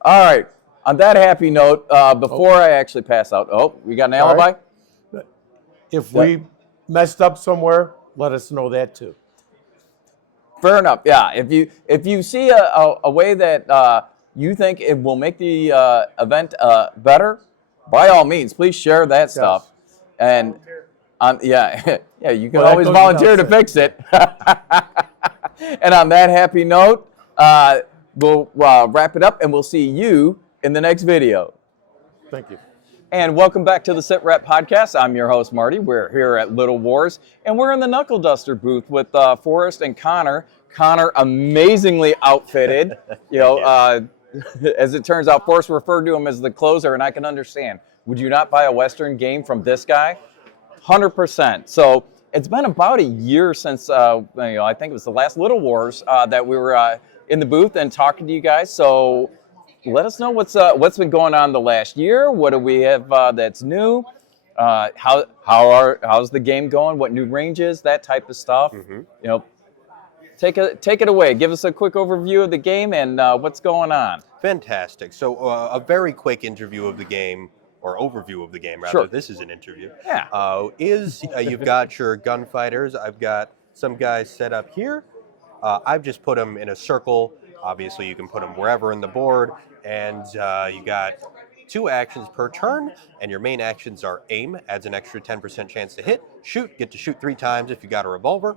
All right. On that happy note, before I actually pass out, we got an alibi? If we messed up somewhere, let us know that too. Fair enough. Yeah. If you see a way that you think it will make the event better, by all means, please share that stuff. And yeah, you can always volunteer to fix it. And on that happy note, we'll wrap it up, and we'll see you in the next video. Thank you. And welcome back to the SitRep podcast. I'm your host, Marty. We're here at Little Wars, and we're in the Knuckle Duster booth with Forrest and Connor. Connor, amazingly outfitted. As it turns out, Forrest referred to him as the closer, and I can understand. Would you not buy a Western game from this guy? 100%. So it's been about a year since, I think it was the last Little Wars that we were in the booth and talking to you guys. So let us know what's been going on the last year. What do we have that's new? How's the game going? What new ranges? That type of stuff. Mm-hmm. Take it away. Give us a quick overview of the game and what's going on. Fantastic. So a very quick interview of the game, or overview of the game, rather. Sure. This is an interview. Yeah. You've got your gunfighters. I've got some guys set up here. I've just put them in a circle. Obviously, you can put them wherever in the board. And you got 2 actions per turn, and your main actions are aim, adds an extra 10% chance to hit, shoot, get to shoot 3 times if you got a revolver,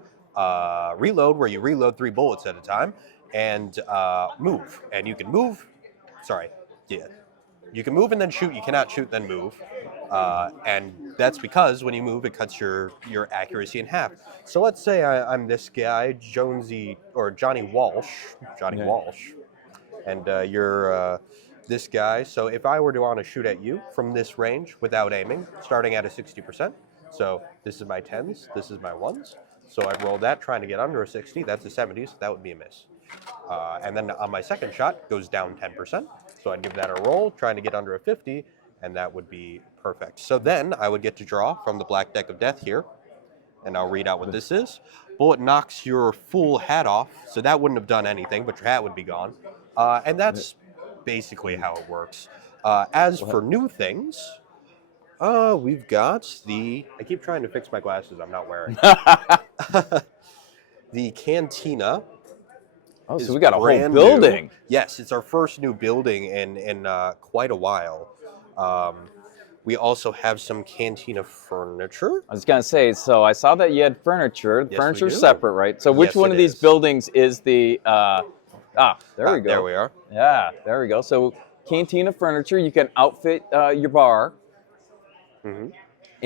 reload, where you reload 3 bullets at a time, and move. And you can move, you can move and then shoot, you cannot shoot then move. And that's because when you move, it cuts your accuracy in half. So let's say I'm this guy, Jonesy, or Johnny Walsh, and you're this guy. So if I were to want to shoot at you from this range without aiming, starting at a 60%, so this is my 10s, this is my 1s. So I roll that, trying to get under a 60. That's a 70, so that would be a miss. And then on my second shot, goes down 10%. So I'd give that a roll, trying to get under a 50, and that would be perfect. So then I would get to draw from the black deck of death here, and I'll read out what this is. Bullet knocks your full hat off, so that wouldn't have done anything, but your hat would be gone. And that's basically how it works. As for new things, we've got I keep trying to fix my glasses I'm not wearing. The Cantina. Oh, so we got a whole building. New. Yes, it's our first new building in quite a while. We also have some Cantina furniture. I was going to say, so I saw that you had furniture. Yes, Furniture's separate, right? So which one of these buildings is the... there we go. There we are. Yeah, there we go. So Cantina furniture, you can outfit your bar. Mm-hmm.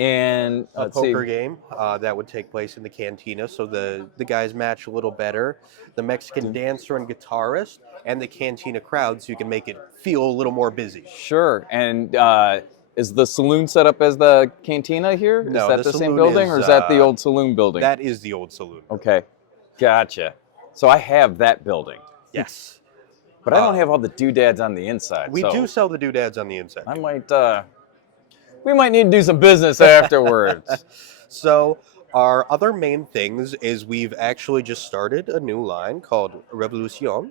And a poker game that would take place in the Cantina, so the guys match a little better. The Mexican dancer and guitarist, and the Cantina crowd, so you can make it feel a little more busy. Sure. And is the saloon set up as the Cantina here? No, is that the same building, or is that the old saloon building? That is the old saloon. Okay, gotcha. So I have that building. Yes. But I don't have all the doodads on the inside. We do sell the doodads on the inside. I might... we might need to do some business afterwards. So our other main things is we've actually just started a new line called Revolucion,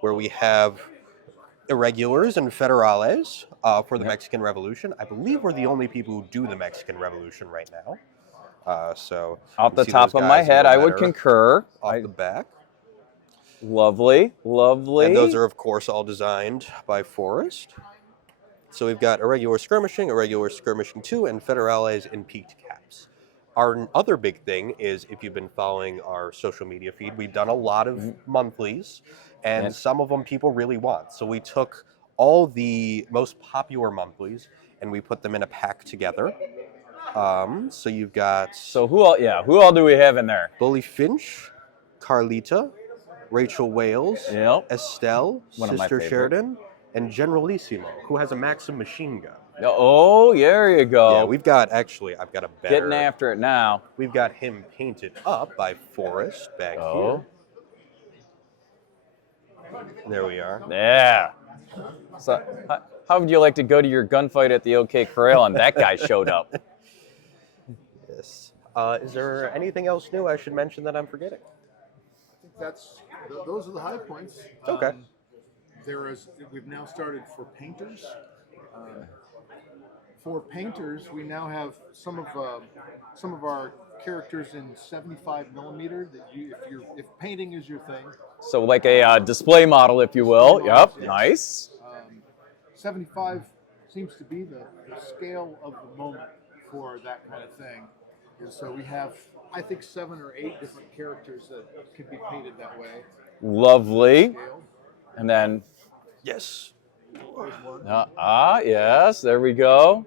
where we have irregulars and federales for the Mexican Revolution. I believe we're the only people who do the Mexican Revolution right now. So off the top of my head, I would concur. Off the back. Lovely, lovely. And those are, of course, all designed by Forrest. So we've got Irregular Skirmishing, Irregular Skirmishing 2, and Federales in peaked caps. Our other big thing is, if you've been following our social media feed, we've done a lot of monthlies, and some of them people really want. So we took all the most popular monthlies, and we put them in a pack together. So you've got... So who all do we have in there? Bully Finch, Carlita, Rachel Wales, Estelle, Sister Sheridan, and Generalissimo, who has a Maxim machine gun. Oh, there you go. Yeah, we've got, actually, I've got a better... Getting after it now. We've got him painted up by Forrest back here. There we are. Yeah. So, how would you like to go to your gunfight at the OK Corral and that guy showed up? Yes. Is there anything else new I should mention that I'm forgetting? I think those are the high points. Okay. We've now started for painters. For painters, we now have some of our characters in 75 millimeter. If painting is your thing. So like a display model, if you will. Yep. Yes. Nice. 75 seems to be the scale of the moment for that kind of thing. And so we have, I think, 7 or 8 different characters that can be painted that way. Lovely. And then, yes. Yes, there we go.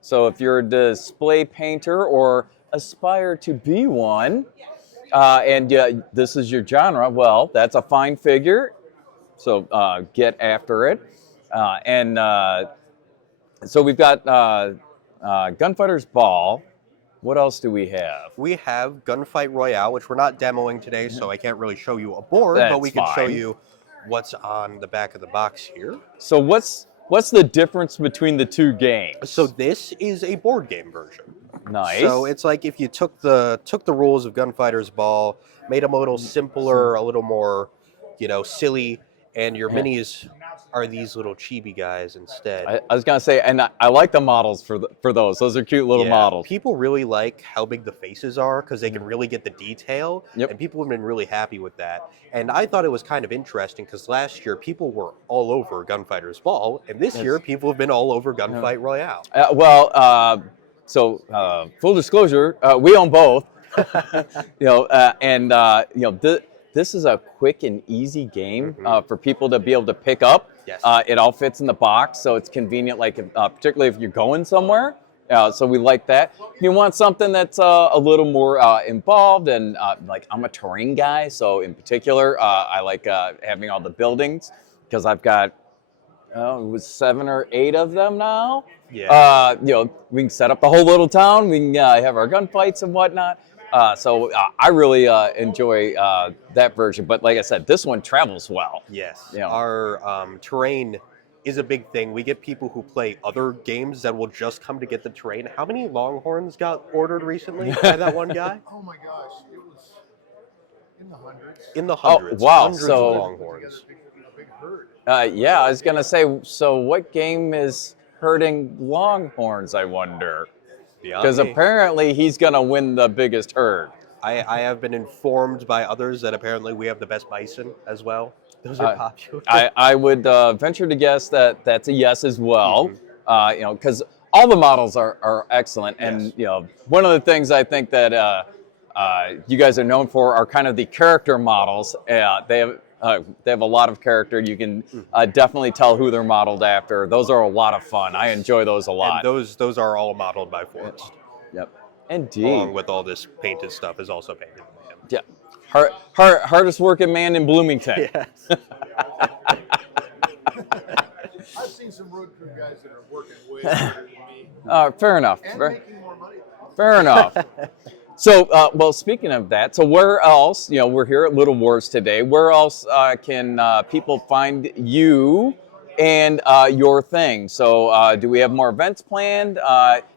So if you're a display painter or aspire to be one, and this is your genre, well, that's a fine figure. So get after it. So we've got Gunfighter's Ball. What else do we have? We have Gunfight Royale, which we're not demoing today, so I can't really show you a board, but we can show you what's on the back of the box here. So what's the difference between the two games? So this is a board game version. Nice. So it's like if you took the rules of Gunfighter's Ball, made them a little simpler, a little more, silly, and your minis are these little chibi guys instead. I was gonna say, and I like the models for those. Those are cute little models. People really like how big the faces are because they can really get the detail, and people have been really happy with that. And I thought it was kind of interesting because last year people were all over Gunfighter's Ball, and this year people have been all over Gunfight Royale. Full disclosure, we own both. This is a quick and easy game for people to be able to pick up. Yes. It all fits in the box, so it's convenient, particularly if you're going somewhere. So we like that. If you want something that's a little more involved, and I'm a terrain guy, so in particular, I like having all the buildings because I've got 7 or 8 of them now. Yeah. We can set up the whole little town. We can have our gunfights and whatnot. So I really enjoy that version. But like I said, this one travels well. Yes. Our terrain is a big thing. We get people who play other games that will just come to get the terrain. How many Longhorns got ordered recently by that one guy? Oh my gosh, it was in the hundreds. In the hundreds. Oh, wow. Hundreds of Longhorns. A big herd. I was going to say, so what game is herding Longhorns, I wonder? Because apparently he's going to win the biggest herd. I have been informed by others that apparently we have the best bison as well. Those are popular. I would venture to guess that that's a yes as well. Because all the models are excellent. And, one of the things I think that you guys are known for are kind of the character models. They have a lot of character. You can definitely tell who they're modeled after. Those are a lot of fun. I enjoy those a lot. And those are all modeled by Forrest. Yep. Indeed. Along with all this painted stuff is also painted by him. Yeah. Hardest working man in Bloomington. Yes. I've seen some road crew guys that are working way harder than me. Fair enough. And making more money. Fair enough. So, speaking of that, so where else, we're here at Little Wars today, where else can people find you and your thing? So, do we have more events planned?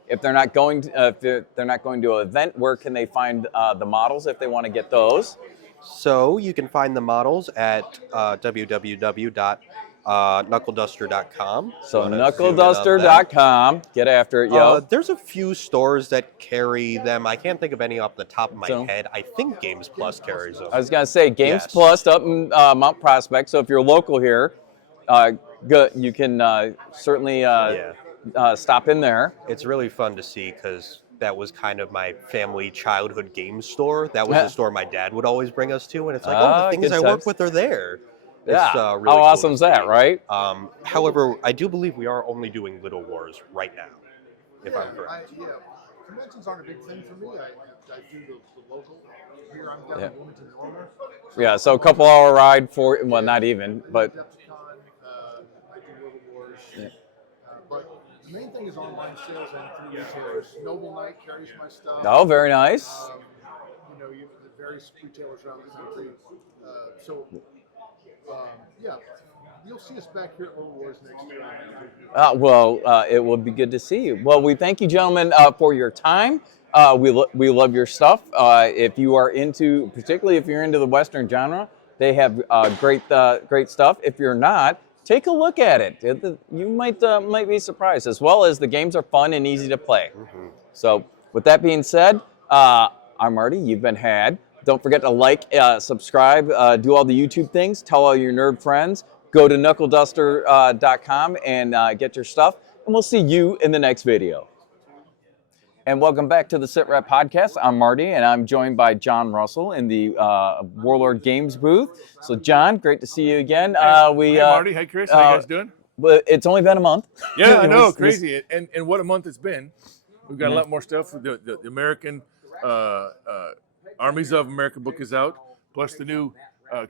If they're not going to an event, where can they find the models if they want to get those? So you can find the models at knuckleduster.com. So Wanna zoom in on that? knuckleduster.com. Get after it, yo. There's a few stores that carry them. I can't think of any off the top of my So- head. I think Games Plus carries them. I was gonna say Games Yes. Plus up in Mount Prospect. So if you're local here, you can certainly stop in there. It's really fun to see because that was kind of my family childhood games store. That was the store my dad would always bring us to, and it's like, oh, the things good I times. work with are there. Yeah. It's, really How cool awesome to is that, see. right? However, I do believe we are only doing Little Wars right now, if I'm Yeah, correct. conventions aren't a big thing for me. I do the local. Here I'm down Yeah. in Bloomington Normal. Yeah. So a couple hour ride for, well, not even, but Adepticon, I do Little Wars. But the main thing is online sales and through retailers. Noble Knight carries my stuff. oh, very nice. You the various retailers around the country. Yeah, you'll see us back here at Little Wars next year. It would be good to see you. Well, we thank you, gentlemen, for your time. We love your stuff. If you are into, particularly if you're into the Western genre, they have great stuff. If you're not, take a look at it. You might be surprised, as well as the games are fun and easy to play. Mm-hmm. So, with that being said, I'm Marty. You've been had. Don't forget to like, subscribe, do all the YouTube things, tell all your nerd friends. Go to knuckleduster.com and get your stuff. And we'll see you in the next video. And welcome back to the Sit Rep Podcast. I'm Marty, and I'm joined by John Russell in the Warlord Games booth. So, John, great to see you again. Hey, Marty. Hey, Chris. How you guys doing? But it's only been a month. Yeah, I know. This- Crazy. And what a month it's been. We've got a lot more stuff. The American Armies of America book is out, plus the new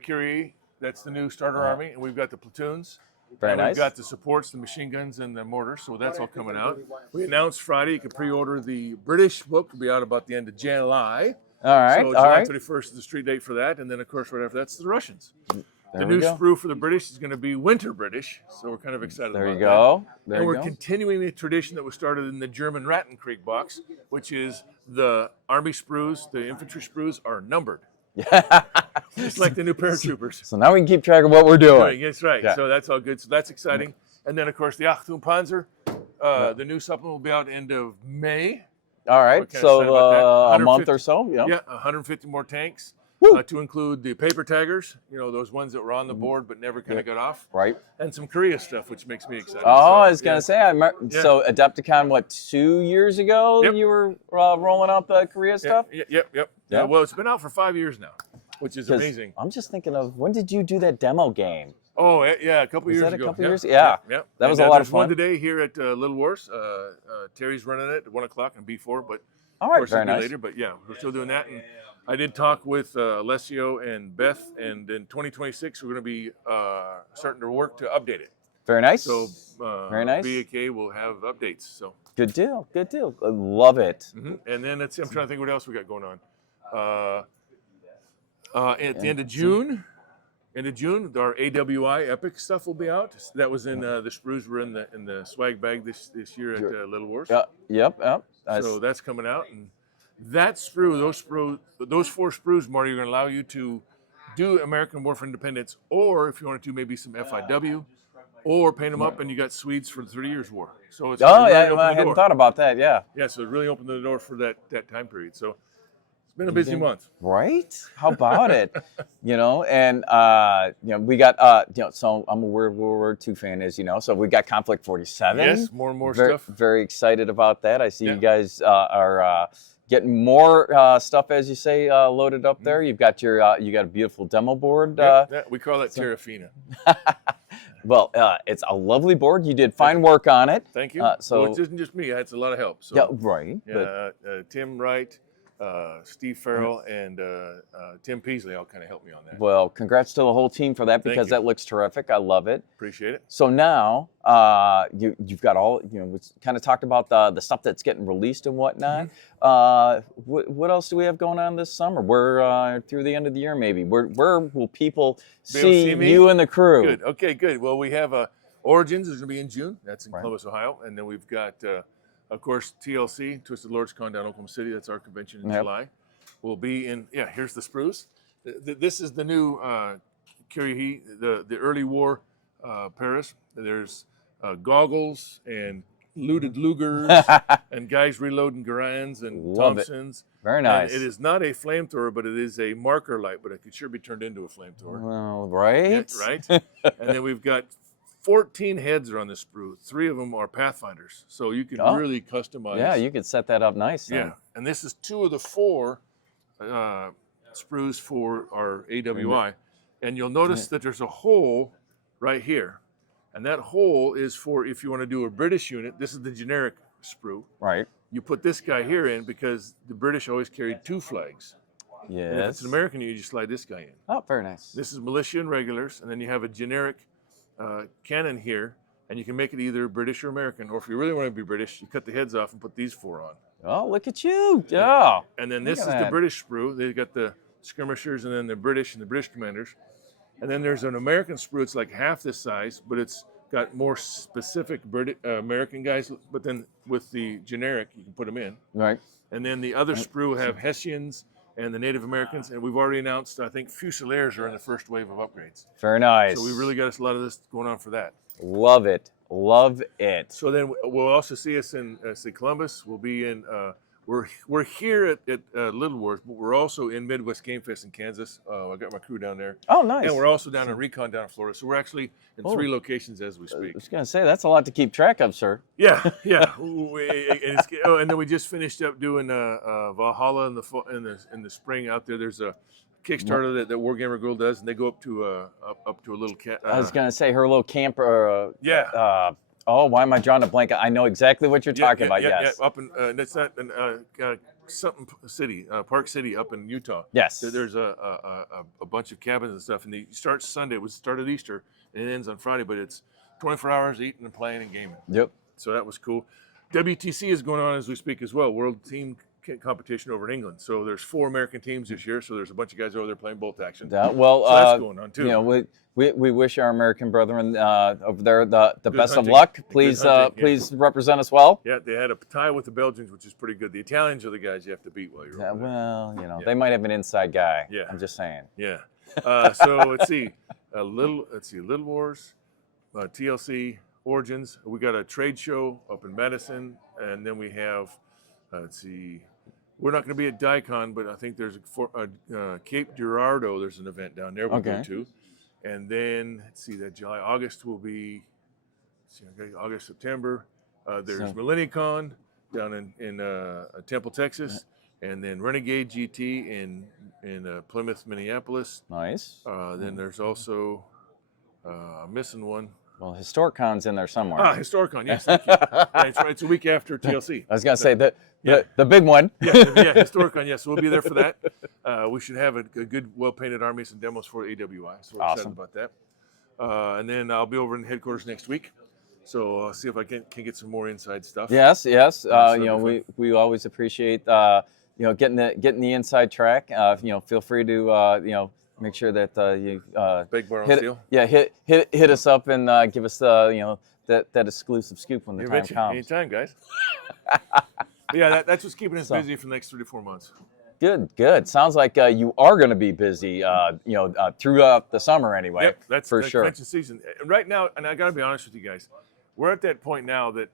Curie. That's the new starter army. And we've got the platoons. Very and nice. We've got the supports, the machine guns, and the mortars. So that's all coming out. We announced Friday you can pre-order the British book. It'll be out about the end of July. All right. So all July right. 31st is the street date for that. And then, of course, right after that's the Russians. There The we new go. sprue for the British is going to be Winter British. So we're kind of excited There about you that. go. There And you we're go. continuing the tradition that was started in the German Rattenkrieg box, which is the army sprues, the infantry sprues are numbered. Just like the new paratroopers. So now we can keep track of what we're doing. That's right. Yeah. So that's all good. So that's exciting. And then, of course, the Achtung Panzer, the new supplement will be out end of May. All right. We're kinda So excited about that. a month 150 or so. Yeah. Yeah, 150 more tanks. Woo. To include the paper taggers, those ones that were on the board but never kind of got off, Right. and some Korea stuff, which makes me excited. Oh, I was yeah. gonna say. So Adepticon, what, 2 years ago? Yep. You were rolling out the Korea stuff. Yep. Yeah. Yeah, well, it's been out for 5 years now, which is 'Cause amazing. I'm just thinking of, when did you do that demo game? Oh, yeah, a couple Was years that a ago. couple Yep, years? Yeah. Yep. That was And, a lot of there's one fun. today here at Little Wars. Terry's running it at 1 o'clock on B4, but All of right. course Very it'll be nice. later. But yeah, we're still doing that. And I did talk with Alessio and Beth, and in 2026 we're going to be starting to work to update it. Very nice. So Very nice. BAK will have updates. So, Good deal. Good deal. I love it. and then I'm trying to think what else we got going on. At the end of June, our AWI Epic stuff will be out. That was in the sprues were in the swag bag this year at Little Wars. Yep. So that's coming out, and that sprue, those 4 sprues, Marty, are going to allow you to do American War for Independence, or if you want to do maybe some FIW, or paint them up, and you got Swedes for the 30 Years' War. So it's Oh, really yeah. opened I the hadn't door. thought about that. Yeah. Yeah, so it really opened the door for that time period. So it's been a busy month. Right? How about it? And we got so I'm a World War II fan, as you know. So we got Conflict 47. Yes, more and more very, stuff. Very excited about that. I see Yeah. you guys are getting more stuff, as you say, loaded up there. You've got you got a beautiful demo board. Yeah, we call that Terrafina. Well, it's a lovely board. You did fine work on it. Thank you. So Well, it isn't just me. It's a lot of help. So, yeah, right. yeah, Tim Wright, Steve Farrell, and Tim Peasley all kind of helped me on that. Well, congrats to the whole team for that, Thank because you. that looks terrific. I love it. Appreciate it. So now you've got all, we kind of talked about the stuff that's getting released and whatnot. What else do we have going on this summer? We're through the end of the year, maybe. Where will people Be able to see see me? you and the crew? Good. Okay, good. Well, we have Origins is going to be in June. That's in Right. Columbus, Ohio. And then we've got, of course, TLC, Twisted Lords Con down in Oklahoma City. That's our convention in Yep. July. We'll be in, here's the sprues. This is the new Curie, the early war Paris. There's goggles and looted Lugers and guys reloading Garands and Love it. Thompsons. Very nice. And it is not a flamethrower, but it is a marker light, but it could sure be turned into a flamethrower. Well, right? Yeah, right? And then we've got 14 heads are on this sprue. 3 of them are Pathfinders, so you can really customize. Yeah, you could set that up nice. Yeah, and this is 2 of the 4 sprues for our AWI. And you'll notice that there's a hole right here. And that hole is for if you want to do a British unit. This is the generic sprue. Right. You put this guy here in because the British always carried 2 flags. Yes. And if it's an American, you just slide this guy in. Oh, very nice. This is militia and regulars, and then you have a generic cannon here, and you can make it either British or American. Or if you really want to be British, you cut the heads off and put these 4 on. Oh, look at you. Yeah. And then this is the British sprue. They've got the skirmishers and then the British and the British commanders. And then there's an American sprue. It's like half this size, but it's got more specific American guys. But then with the generic, you can put them in. Right. And then the other sprue have Hessians and the Native Americans. And we've already announced, I think, Fusiliers are in the first wave of upgrades. Very nice. So we really got us a lot of this going on for that. Love it. Love it. So then we'll also see us in say Columbus. We'll be in we're here at Little Wars, but we're also in Midwest Game Fest in Kansas. I got my crew down there. Oh, nice. And we're also down in Recon down in Florida. So we're actually in 3 locations as we I speak. was going to say, that's a lot to keep track of, sir. Yeah. And then we just finished up doing Valhalla in the spring out there. There's a Kickstarter that Wargamer Girl does, and they go up to a little cat. I was going to say her little camper. Yeah. Why am I drawing a blank? I know exactly what you're talking about. Yes. Yeah, up in that's not in something city, Park City, up in Utah. Yes. There's a bunch of cabins and stuff, and they start Sunday. It was started Easter, and it ends on Friday. But it's 24 hours eating and playing and gaming. Yep. So that was cool. WTC is going on as we speak as well. World Team Competition over in England. So there's 4 American teams this year. So there's a bunch of guys over there playing bolt action. So that's going on too. You know, we wish our American brethren over there the best hunting. of luck. Good Please hunting, yeah. please represent us well. Yeah, they had a tie with the Belgians, which is pretty good. The Italians are the guys you have to beat while you're over there. Well, you know, they might have an inside guy. Yeah. I'm just saying. Yeah. So let's see. Little Wars, TLC, Origins. We got a trade show up in Madison, and then we have, let's see. We're not going to be at Daikon, but I think there's Cape Girardeau. There's an event down there we'll go to. And then, let's see, that July, August will be, August, September. There's Millennicon down in Temple, Texas. And then Renegade GT in Plymouth, Minneapolis. Nice. Then there's also, I'm missing one. Well, HistoricCon's in there somewhere. HistoricCon, yes, thank you. That's right, it's a week after TLC. I was going to say the big one. Yeah, HistoricCon, yes, so we'll be there for that. We should have a good, well-painted army, some demos for AWI, so we're excited about that. And then I'll be over in headquarters next week, so I'll see if I can get some more inside stuff. Yes. You know, we always appreciate you know, getting the inside track. You know, feel free to you know, make sure that you Big Bar on Steel. Yeah, hit us up and give us you know, that exclusive scoop when the time comes. Anytime, guys. Yeah, that's what's keeping us busy for the next 3 to 4 months. Good. Sounds like you are going to be busy, you know, throughout the summer anyway. Yep, that's for sure. Convention season. Right now, and I got to be honest with you guys, we're at that point now that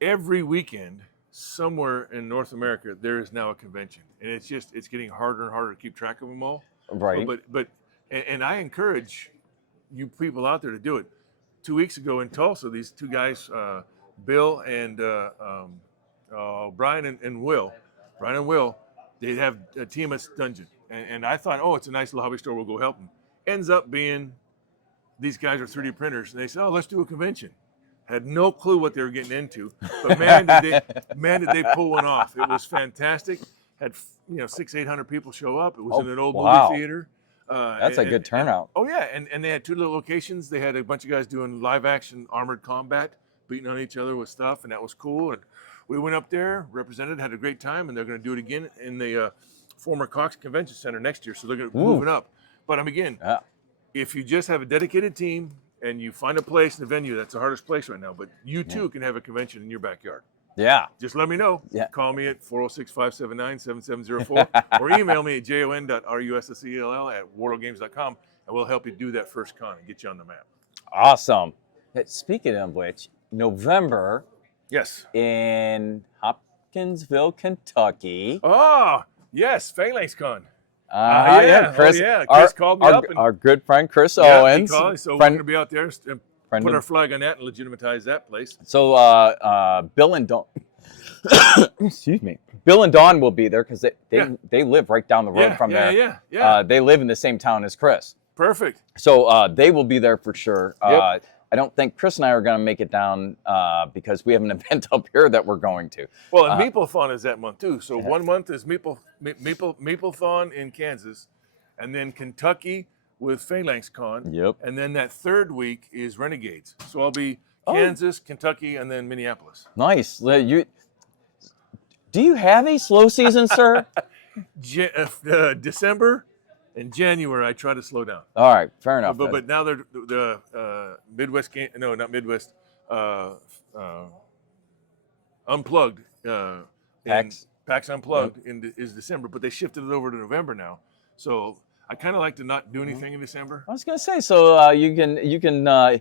every weekend somewhere in North America there is now a convention, and it's getting harder and harder to keep track of them all. Right. But I encourage you people out there to do it. 2 weeks ago in Tulsa, these 2 guys, Bill and Brian and Will, they have a team at Dungeon. And I thought, it's a nice little hobby store, we'll go help them. Ends up being, these guys are 3D printers, and they said, let's do a convention. Had no clue what they were getting into, but man, did they pull one off. It was fantastic. Had 600-800 people show up. It was in an old movie theater. That's a good turnout. And they had 2 little locations. They had a bunch of guys doing live action armored combat, beating on each other with stuff, and that was cool. And we went up there, represented, had a great time, and they're going to do it again in the former Cox Convention Center next year. So they're going to move it up. But again, if you just have a dedicated team and you find a place in the venue, that's the hardest place right now. But you too can have a convention in your backyard. Yeah. Just let me know. Yeah. Call me at 406-579-7704 or email me at jon.russell@warlordgames.com, and we'll help you do that first con and get you on the map. Awesome. Speaking of which, November Yes. in Hopkinsville, Kentucky. Oh, yes, Phalanx Con. Yeah, Chris. Oh, yeah. Chris called me up. And, Our good friend Chris yeah, Owens. he called, so we're friend- going to be out there and friend put of- our flag on that and legitimize that place. So Bill and Dawn, excuse me, Bill and Dawn will be there because they live right down the road from there. Yeah. They live in the same town as Chris. Perfect. So they will be there for sure. Yep. I don't think Chris and I are going to make it down because we have an event up here that we're going to. Well, and Meeple-thon is that month too. So 1 month is Meeple-thon in Kansas, and then Kentucky with Phalanx Con. Yep. And then that third week is Renegades. So I'll be Kansas, Kentucky, and then Minneapolis. Nice. Do you have a slow season, sir? December and January, I try to slow down. All right, fair enough. But now they're the Midwest game. No, not Midwest. Unplugged. PAX Unplugged is December, but they shifted it over to November now. So I kind of like to not do anything in December. I was going to say, so you can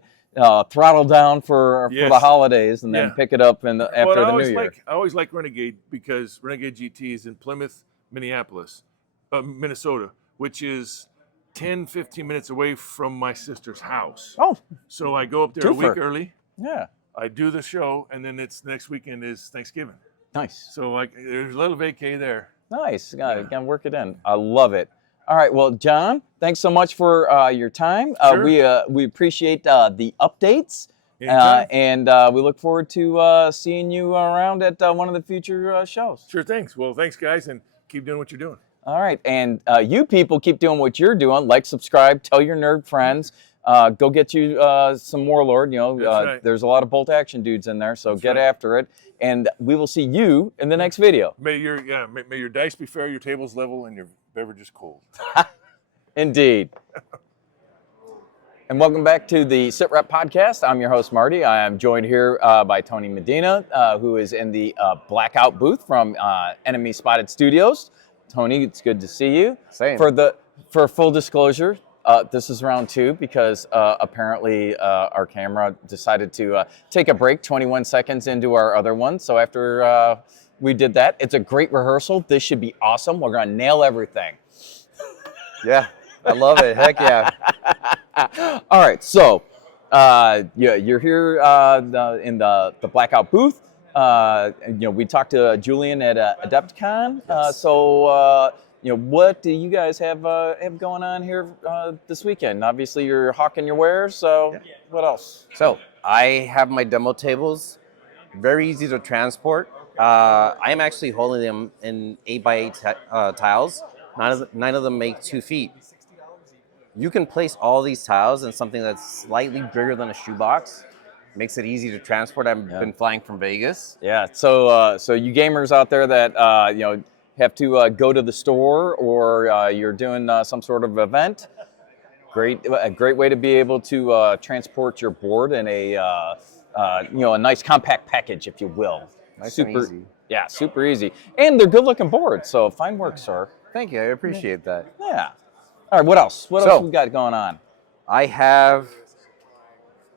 throttle down for the holidays and then pick it up after the new year. I always like Renegade because Renegade GT is in Plymouth, Minnesota, which is 10, 15 minutes away from my sister's house. Oh. So I go up there a week early. Yeah. I do the show, and then the next weekend is Thanksgiving. Nice. So there's a little vacay there. Nice. Got to work it in. I love it. All right. Well, John, thanks so much for your time. Sure. We appreciate the updates. Anytime. And we look forward to seeing you around at one of the future shows. Sure, thanks. Well, thanks, guys, and keep doing what you're doing. All right. And you people keep doing what you're doing. Like, subscribe, tell your nerd friends. Go get you some Warlord. That's right. There's a lot of bolt action dudes in there, so get after it. And we will see you in the next video. May your dice be fair, your tables level, and your beverages cold. Indeed. And welcome back to the Sit Rep Podcast. I'm your host, Marty. I am joined here by Tony Medina, who is in the Blackout booth from Enemy Spotted Studios. Tony, it's good to see you. Same. For full disclosure, this is round 2 because apparently our camera decided to take a break 21 seconds into our other one. So after we did that, it's a great rehearsal. This should be awesome. We're going to nail everything. Yeah, I love it. Heck yeah. All right, so you're here in the Blackout booth. We talked to Julian at Adepticon. Yes. What do you guys have going on here this weekend? Obviously, you're hawking your wares. So, what else? So I have my demo tables, very easy to transport. I am actually holding them in 8x8 tiles. 9 of them make 2 feet. You can place all these tiles in something that's slightly bigger than a shoebox. Makes it easy to transport. I've been flying from Vegas. Yeah. So you gamers out there that have to go to the store or you're doing some sort of event, a great way to be able to transport your board in a nice compact package, if you will. Nice and easy. Yeah, super easy. And they're good looking boards, so fine work, sir. Thank you. I appreciate that. Yeah. All right, what else? What else we got going on? I have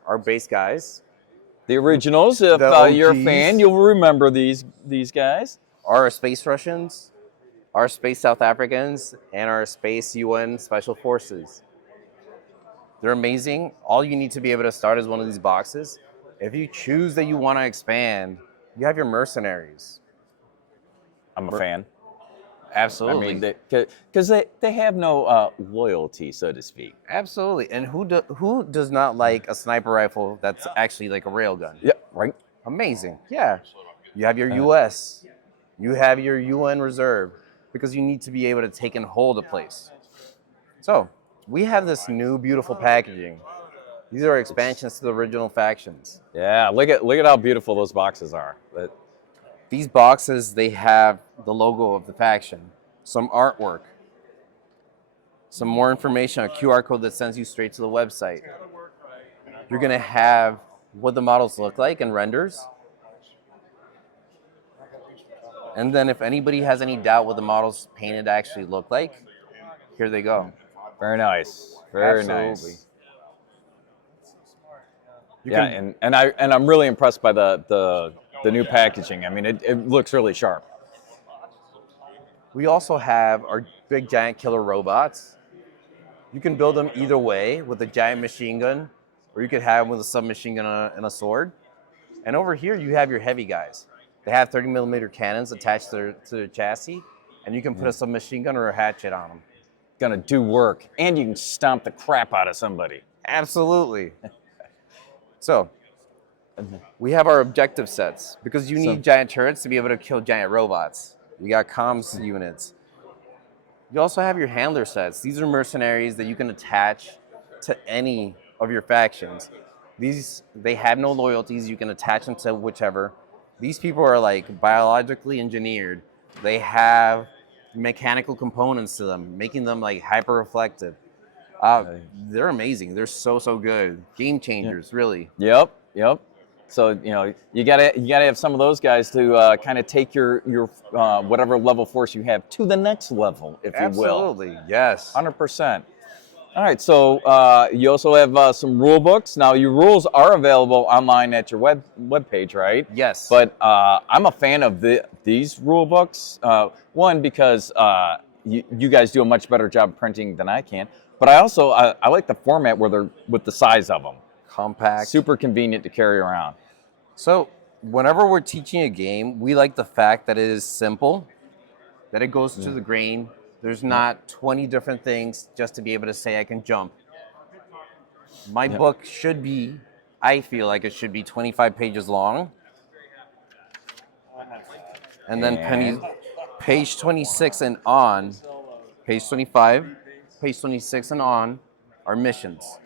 our base guys. The originals, if The you're a OGs. fan, you'll remember these guys. Our Space Russians, our Space South Africans, and our Space UN Special Forces. They're amazing. All you need to be able to start is one of these boxes. If you choose that you want to expand, you have your mercenaries. I'm a fan. Absolutely. I mean, because they have no loyalty, so to speak. Absolutely. And who does not like a sniper rifle that's actually like a railgun? Yeah, right. Amazing. Yeah. You have your US. You have your UN reserve because you need to be able to take and hold a place. So we have this new beautiful packaging. These are expansions to the original factions. Yeah, look at how beautiful those boxes are. These boxes, they have the logo of the faction, some artwork, some more information, a QR code that sends you straight to the website. You're gonna have what the models look like in renders. And then if anybody has any doubt what the models painted actually look like, here they go. Very nice. Very Absolutely. nice. And I'm really impressed by the new packaging. I mean, it looks really sharp. We also have our big giant killer robots. You can build them either way with a giant machine gun, or you could have them with a submachine gun and a sword. And over here, you have your heavy guys. They have 30mm cannons attached to their chassis, and you can put a submachine gun or a hatchet on them. Gonna do work, and you can stomp the crap out of somebody. Absolutely. So, we have our objective sets because you need giant turrets to be able to kill giant robots. You got comms units. You also have your handler sets. These are mercenaries that you can attach to any of your factions. They have no loyalties. You can attach them to whichever. These people are like biologically engineered. They have mechanical components to them, making them like hyper reflective. They're amazing. They're so good. Game changers, really. Yep. So you gotta have some of those guys to kind of take your whatever level force you have to the next level, if you will. Absolutely, yes. 100%. All right. So you also have some rule books. Now your rules are available online at your web page, right? Yes. But I'm a fan of these rule books. One, because you guys do a much better job printing than I can. But I like the format where they're with the size of them. Compact. Super convenient to carry around. So whenever we're teaching a game, we like the fact that it is simple, that it goes to the grain. There's not 20 different things just to be able to say I can jump. My book should be, I feel like it should be 25 pages long. And then page 26 and on, page 25, page 26 and on are missions.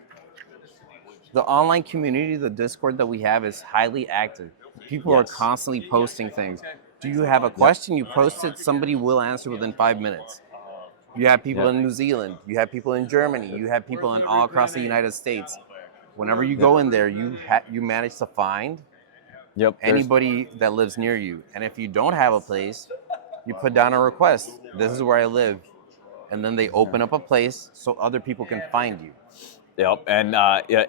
The online community, the Discord that we have is highly active. People are constantly posting things. Do you have a question? You post it, somebody will answer within 5 minutes. You have people in New Zealand. You have people in Germany. You have people in all across the United States. Whenever you go in there, you manage to find anybody that lives near you. And if you don't have a place, you put down a request. This is where I live. And then they open up a place so other people can find you. Yep, and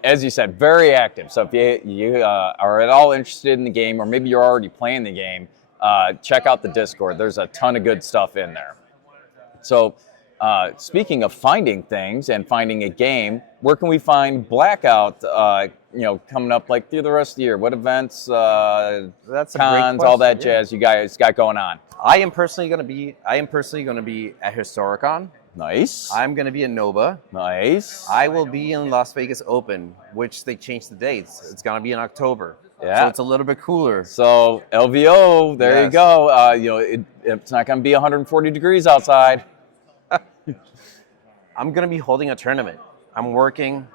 as you said, very active. So if you are at all interested in the game, or maybe you're already playing the game, check out the Discord. There's a ton of good stuff in there. So speaking of finding things and finding a game, where can we find Blackout? Coming up like through the rest of the year. What events, That's a cons, all that jazz you guys got going on? I am personally going to be at Historicon. Nice. I'm going to be in Nova. Nice. I will be in Las Vegas Open, which they changed the dates. It's going to be in October. Yeah. So it's a little bit cooler. So LVO, there you go. It's not going to be 140 degrees outside. I'm going to be holding a tournament. I'm working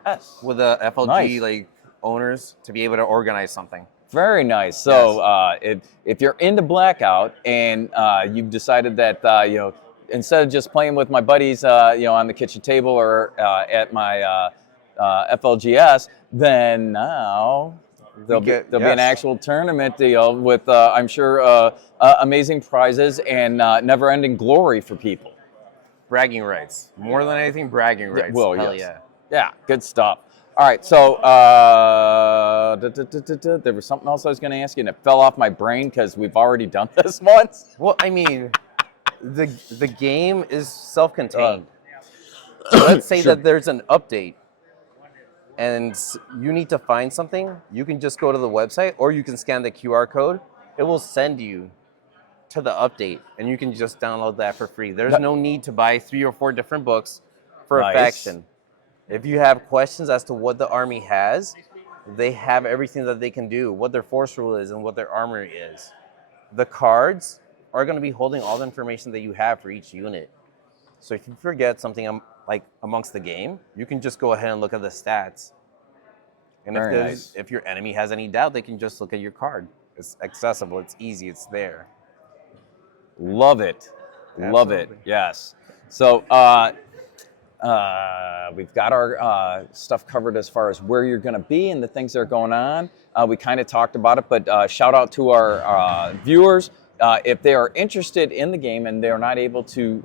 with the FLG owners to be able to organize something. Very nice. So if you're into Blackout and you've decided that instead of just playing with my buddies on the kitchen table or at my FLGS, then now there'll be an actual tournament deal with I'm sure amazing prizes and never-ending glory for people. Bragging rights. More than anything, bragging rights. Well, Hell yes. Yeah, good stuff. All right, so there was something else I was going to ask you, and it fell off my brain because we've already done this once. Well, I mean, the game is self-contained. Let's say that there's an update, and you need to find something. You can just go to the website, or you can scan the QR code. It will send you to the update, and you can just download that for free. There's no need to buy 3 or 4 different books for a faction. If you have questions as to what the army has, they have everything that they can do, what their force rule is and what their armor is. The cards are going to be holding all the information that you have for each unit. So if you forget something amongst the game, you can just go ahead and look at the stats. And if your enemy has any doubt, they can just look at your card. It's accessible, it's easy, it's there. Love it. Absolutely. Love it. Yes. So we've got our stuff covered as far as where you're going to be and the things that are going on. We kind of talked about it, but shout out to our viewers. If they are interested in the game and they're not able to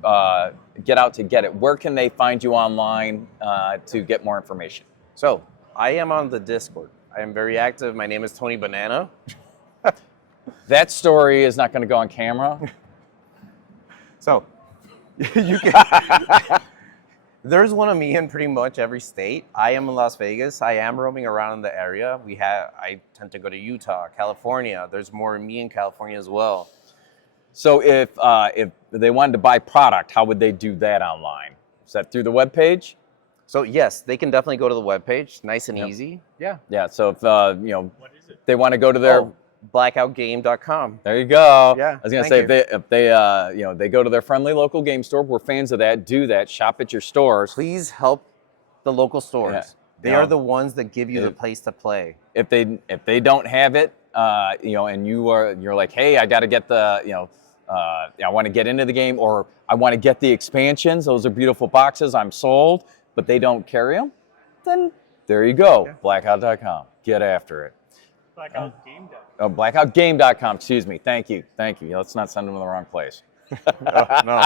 get out to get it, where can they find you online to get more information? So I am on the Discord. I am very active. My name is Tony Banana. That story is not going to go on camera. So, you can. There's one of me in pretty much every state. I am in Las Vegas. I am roaming around in the area. I tend to go to Utah, California. There's more of me in California as well. So if they wanted to buy product, how would they do that online? Is that through the webpage? So yes, they can definitely go to the webpage. Nice and easy. Yeah. Yeah. So if they want to go to their blackoutgame.com. There you go. Yeah, I was gonna thank say if they go to their friendly local game store. We're fans of that. Do that. Shop at your stores. Please help the local stores. Yeah. They are the ones that give you the place to play. If they don't have it, and you're like, hey, I got to get the I want to get into the game, or I want to get the expansions. Those are beautiful boxes. I'm sold, but they don't carry them. Then there you go. Yeah. Blackout.com. Get after it. Blackoutgame.com. Blackoutgame.com. Excuse me. Thank you. Let's not send them to the wrong place. No.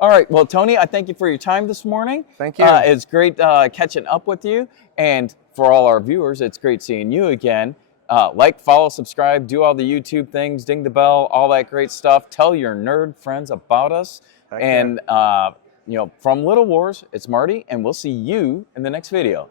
All right. Well, Tony, I thank you for your time this morning. Thank you. It's great catching up with you. And for all our viewers, it's great seeing you again. Like, follow, subscribe, do all the YouTube things, ding the bell, all that great stuff. Tell your nerd friends about us. And, from Little Wars, it's Marty, and we'll see you in the next video.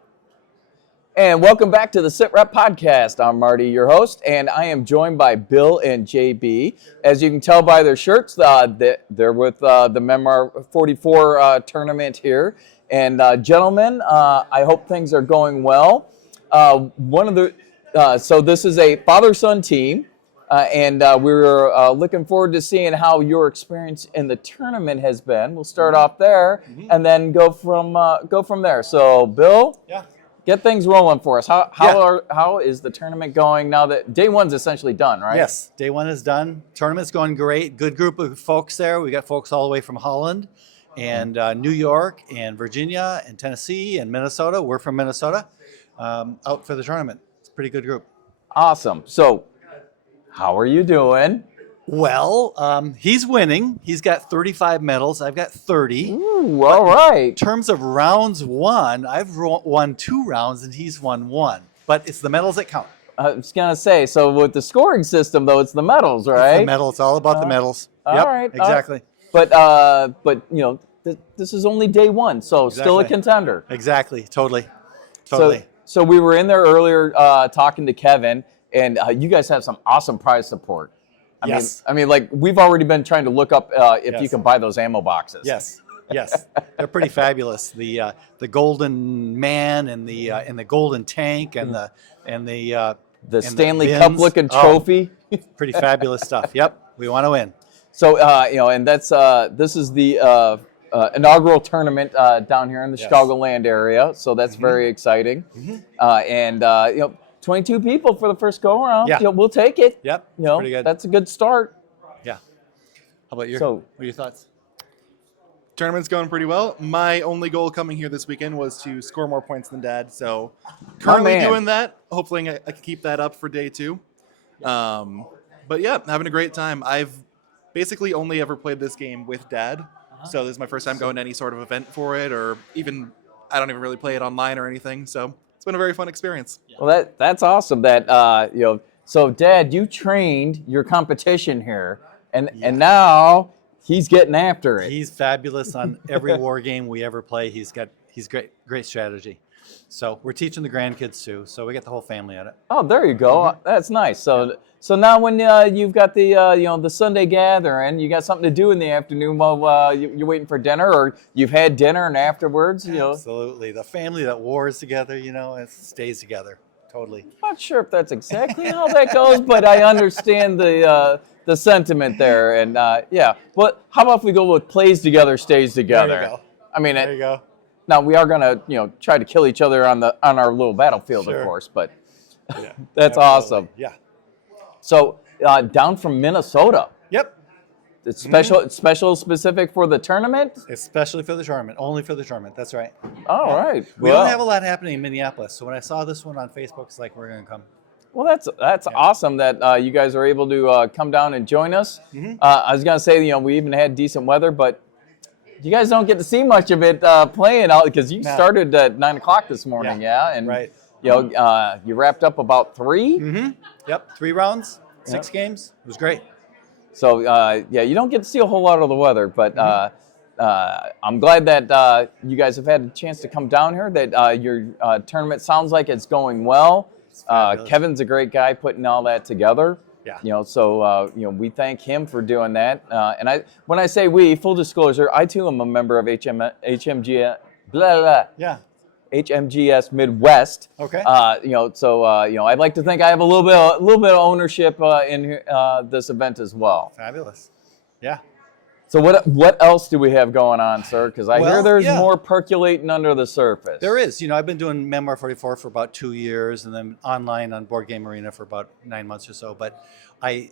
And welcome back to the Sit Rep Podcast. I'm Marty, your host, and I am joined by Bill and JB. As you can tell by their shirts, they're with the Memoir 44 tournament here. And gentlemen, I hope things are going well. So this is a father-son team, and we're looking forward to seeing how your experience in the tournament has been. We'll start off there, and then go from there. So, Bill. Yeah. Get things rolling for us. How is the tournament going now that day one's essentially done, right? Yes, day one is done. Tournament's going great. Good group of folks there. We got folks all the way from Holland and New York and Virginia and Tennessee and Minnesota. We're from Minnesota out for the tournament. It's a pretty good group. Awesome. So how are you doing? Well, he's winning. He's got 35 medals. I've got 30. Ooh, all right. In terms of rounds won, I've won 2 rounds and he's won 1. But it's the medals that count. I was going to say, so with the scoring system, though, it's the medals, right? It's the medal. It's all about the medals. All right. Exactly. But this is only day one, so still a contender. Exactly. Totally. So we were in there earlier talking to Kevin, and you guys have some awesome prize support. I mean, like we've already been trying to look up if you can buy those ammo boxes. Yes, they're pretty fabulous. The golden man and the golden tank and the Stanley Cup looking trophy. Pretty fabulous stuff. Yep, we want to win. So and that's this is the inaugural tournament down here in the Chicagoland area. So that's very exciting. And 22 people for the first go around. Yeah. We'll take it. Yep. Pretty good. That's a good start. Yeah. How about what are your thoughts? Tournament's going pretty well. My only goal coming here this weekend was to score more points than Dad. So currently doing that. Hopefully I can keep that up for day 2. But yeah, having a great time. I've basically only ever played this game with Dad. So this is my first time going to any sort of event for it, or even I don't even really play it online or anything. So it's been a very fun experience. Well, that's awesome. That So, Dad, you trained your competition here, and now he's getting after it. He's fabulous on every war game we ever play. He's great strategy. So we're teaching the grandkids too. So we get the whole family at it. Oh, there you go. That's nice. So now when you've got the Sunday gathering, you got something to do in the afternoon while you're waiting for dinner, or you've had dinner and afterwards. Absolutely, the family that wars together, it stays together. Totally. I'm not sure if that's exactly how that goes, but I understand the sentiment there. And well, how about if we go with plays together, stays together? There you go. I mean, there you go. Now we are gonna try to kill each other on our little battlefield, Sure. of course, but Yeah, that's absolutely. awesome. Yeah. So down from Minnesota. Yep. It's special specific for the tournament? Especially for the tournament. Only for the tournament. That's right. All right. We don't have a lot happening in Minneapolis. So when I saw this one on Facebook, it's like, we're going to come. Well, that's awesome that you guys are able to come down and join us. I was going to say, we even had decent weather, but you guys don't get to see much of it playing out because you started at 9 o'clock this morning, And right. You wrapped up about 3. Mm-hmm. Yep, 3 rounds, 6 games. It was great. So you don't get to see a whole lot of the weather, but I'm glad that you guys have had a chance to come down here. That your tournament sounds like it's going well. Kevin's a great guy putting all that together. Yeah. So we thank him for doing that. And when I say we, full disclosure, I too am a member of HMG. Yeah. HMGS Midwest. Okay. I'd like to think I have a little bit of ownership in this event as well. Fabulous. Yeah. So what else do we have going on, sir? Because I hear there's more percolating under the surface. There is. I've been doing Memoir 44 for about 2 years, and then online on Board Game Arena for about 9 months or so. But I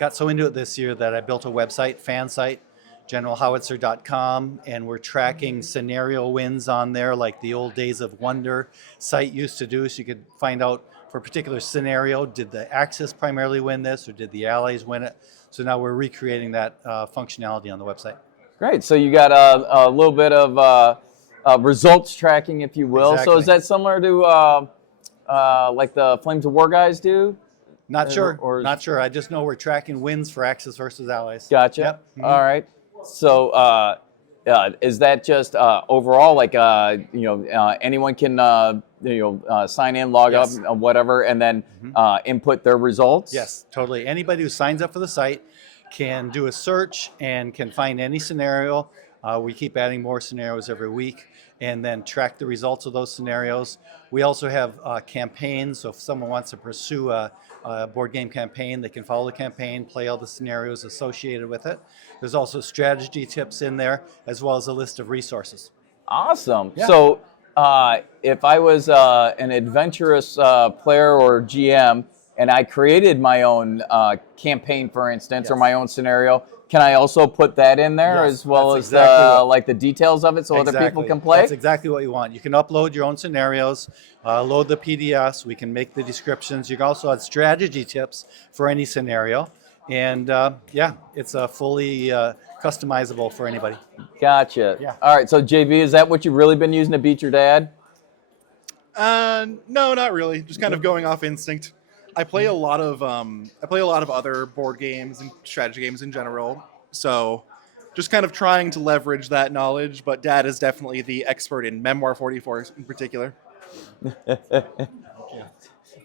got so into it this year that I built a website, fan site, generalhowitzer.com, and we're tracking scenario wins on there like the old Days of Wonder site used to do. So you could find out for a particular scenario, did the Axis primarily win this or did the Allies win it? So now we're recreating that functionality on the website. Great. So you got a little bit of results tracking, if you will. Exactly. So is that similar to like the Flames of War guys do? Not sure. Not sure. I just know we're tracking wins for Axis versus Allies. Gotcha. Yep. Mm-hmm. All right. So is that just overall like anyone can sign in, log up, whatever, and then input their results? Yes, totally. Anybody who signs up for the site can do a search and can find any scenario. We keep adding more scenarios every week and then track the results of those scenarios. We also have campaigns, so if someone wants to pursue a board game campaign, they can follow the campaign, play all the scenarios associated with it. There's also strategy tips in there, as well as a list of resources. Awesome. Yeah. So if I was an adventurous player or GM and I created my own campaign, for instance, or my own scenario, can I also put that in there as well as like the details of it so other people can play? That's exactly what you want. You can upload your own scenarios, load the PDFs, we can make the descriptions. You can also add strategy tips for any scenario. And it's fully customizable for anybody. Gotcha. Yeah. All right, so JV, is that what you've really been using to beat your dad? No, not really. Just kind of going off instinct. I play a lot of other board games and strategy games in general. So just kind of trying to leverage that knowledge, but Dad is definitely the expert in Memoir 44 in particular.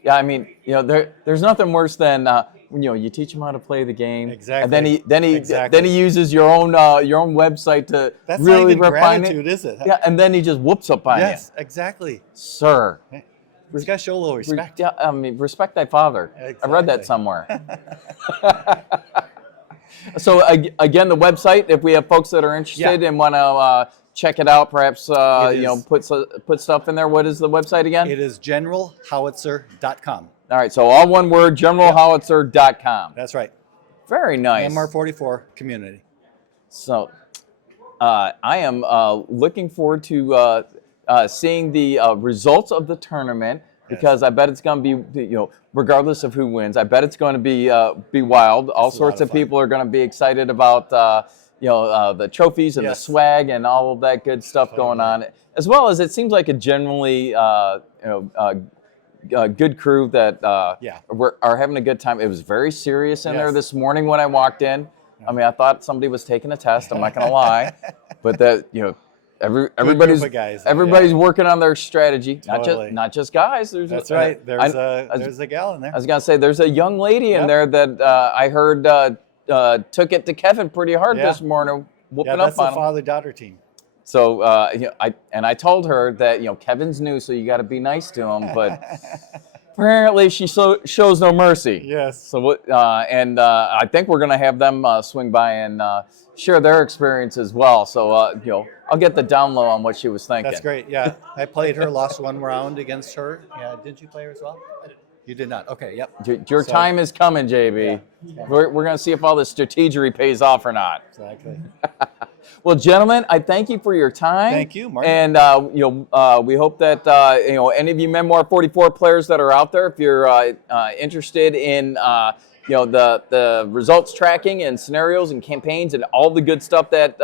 Yeah, I mean, there's nothing worse than you teach him how to play the game, exactly, and then he uses your own website to That's really not even refine gratitude, it. is it? Yeah, and then he just whoops up on you. Yes, exactly. Sir. He's got to show a little respect. Yeah, I mean, respect thy father. Exactly. I read that somewhere. So again, the website, if we have folks that are interested and want to check it out, perhaps put stuff in there. What is the website again? It is generalhowitzer.com. All right, so all one word, generalhowitzer.com. That's right. Very nice. Memoir 44 community. So I am looking forward to seeing the results of the tournament, because I bet it's going to be, regardless of who wins, I bet it's going to be wild. All sorts of people are going to be excited about the trophies and the swag and all of that good stuff going on, as well as it seems like a generally good crew that are having a good time. It was very serious in there this morning when I walked in. I mean, I thought somebody was taking a test. I'm not going to lie, but that everybody's working on their strategy. Not just guys. That's right. There's a gal in there. I was going to say there's a young lady in there that I heard took it to Kevin pretty hard this morning, whooping up on him. That's the father-daughter team. So I told her that Kevin's new, so you got to be nice to him, but apparently she shows no mercy. Yes. So I think we're gonna have them swing by and share their experience as well. So I'll get the down low on what she was thinking. That's great. Yeah, I played her, lost one round against her. Yeah, did you play her as well? You did not. Okay. Yep. Your time is coming, JB. Yeah. We're gonna see if all this strategery pays off or not. Exactly. Well, gentlemen, I thank you for your time. Thank you, Marty. And we hope that any of you Memoir 44 players that are out there, if you're interested in the results tracking and scenarios and campaigns and all the good stuff that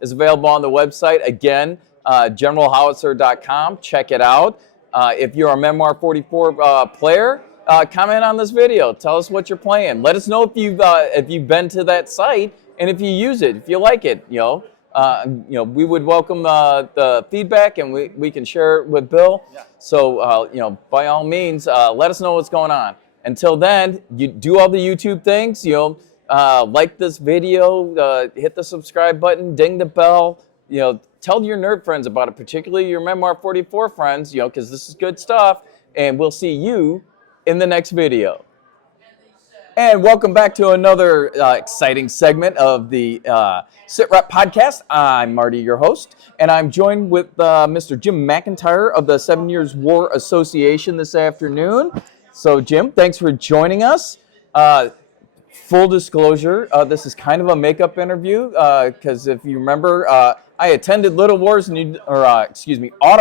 is available on the website. Again, generalhowitzer.com. Check it out. If you're a Memoir 44 player, comment on this video. Tell us what you're playing. Let us know if you've been to that site and if you use it, if you like it. We would welcome the feedback, and we can share it with Bill. Yeah. So by all means, let us know what's going on. Until then, you do all the YouTube things. Like this video, hit the subscribe button, ding the bell. Tell your nerd friends about it, particularly your Memoir 44 friends. Because this is good stuff. And we'll see you in the next video. And welcome back to another exciting segment of the Sit Rep Podcast. I'm Marty, your host, and I'm joined with Mr. Jim McIntyre of the 7 Years War Association this afternoon. So, Jim, thanks for joining us. Full disclosure, this is kind of a makeup interview because if you remember, I attended Autumn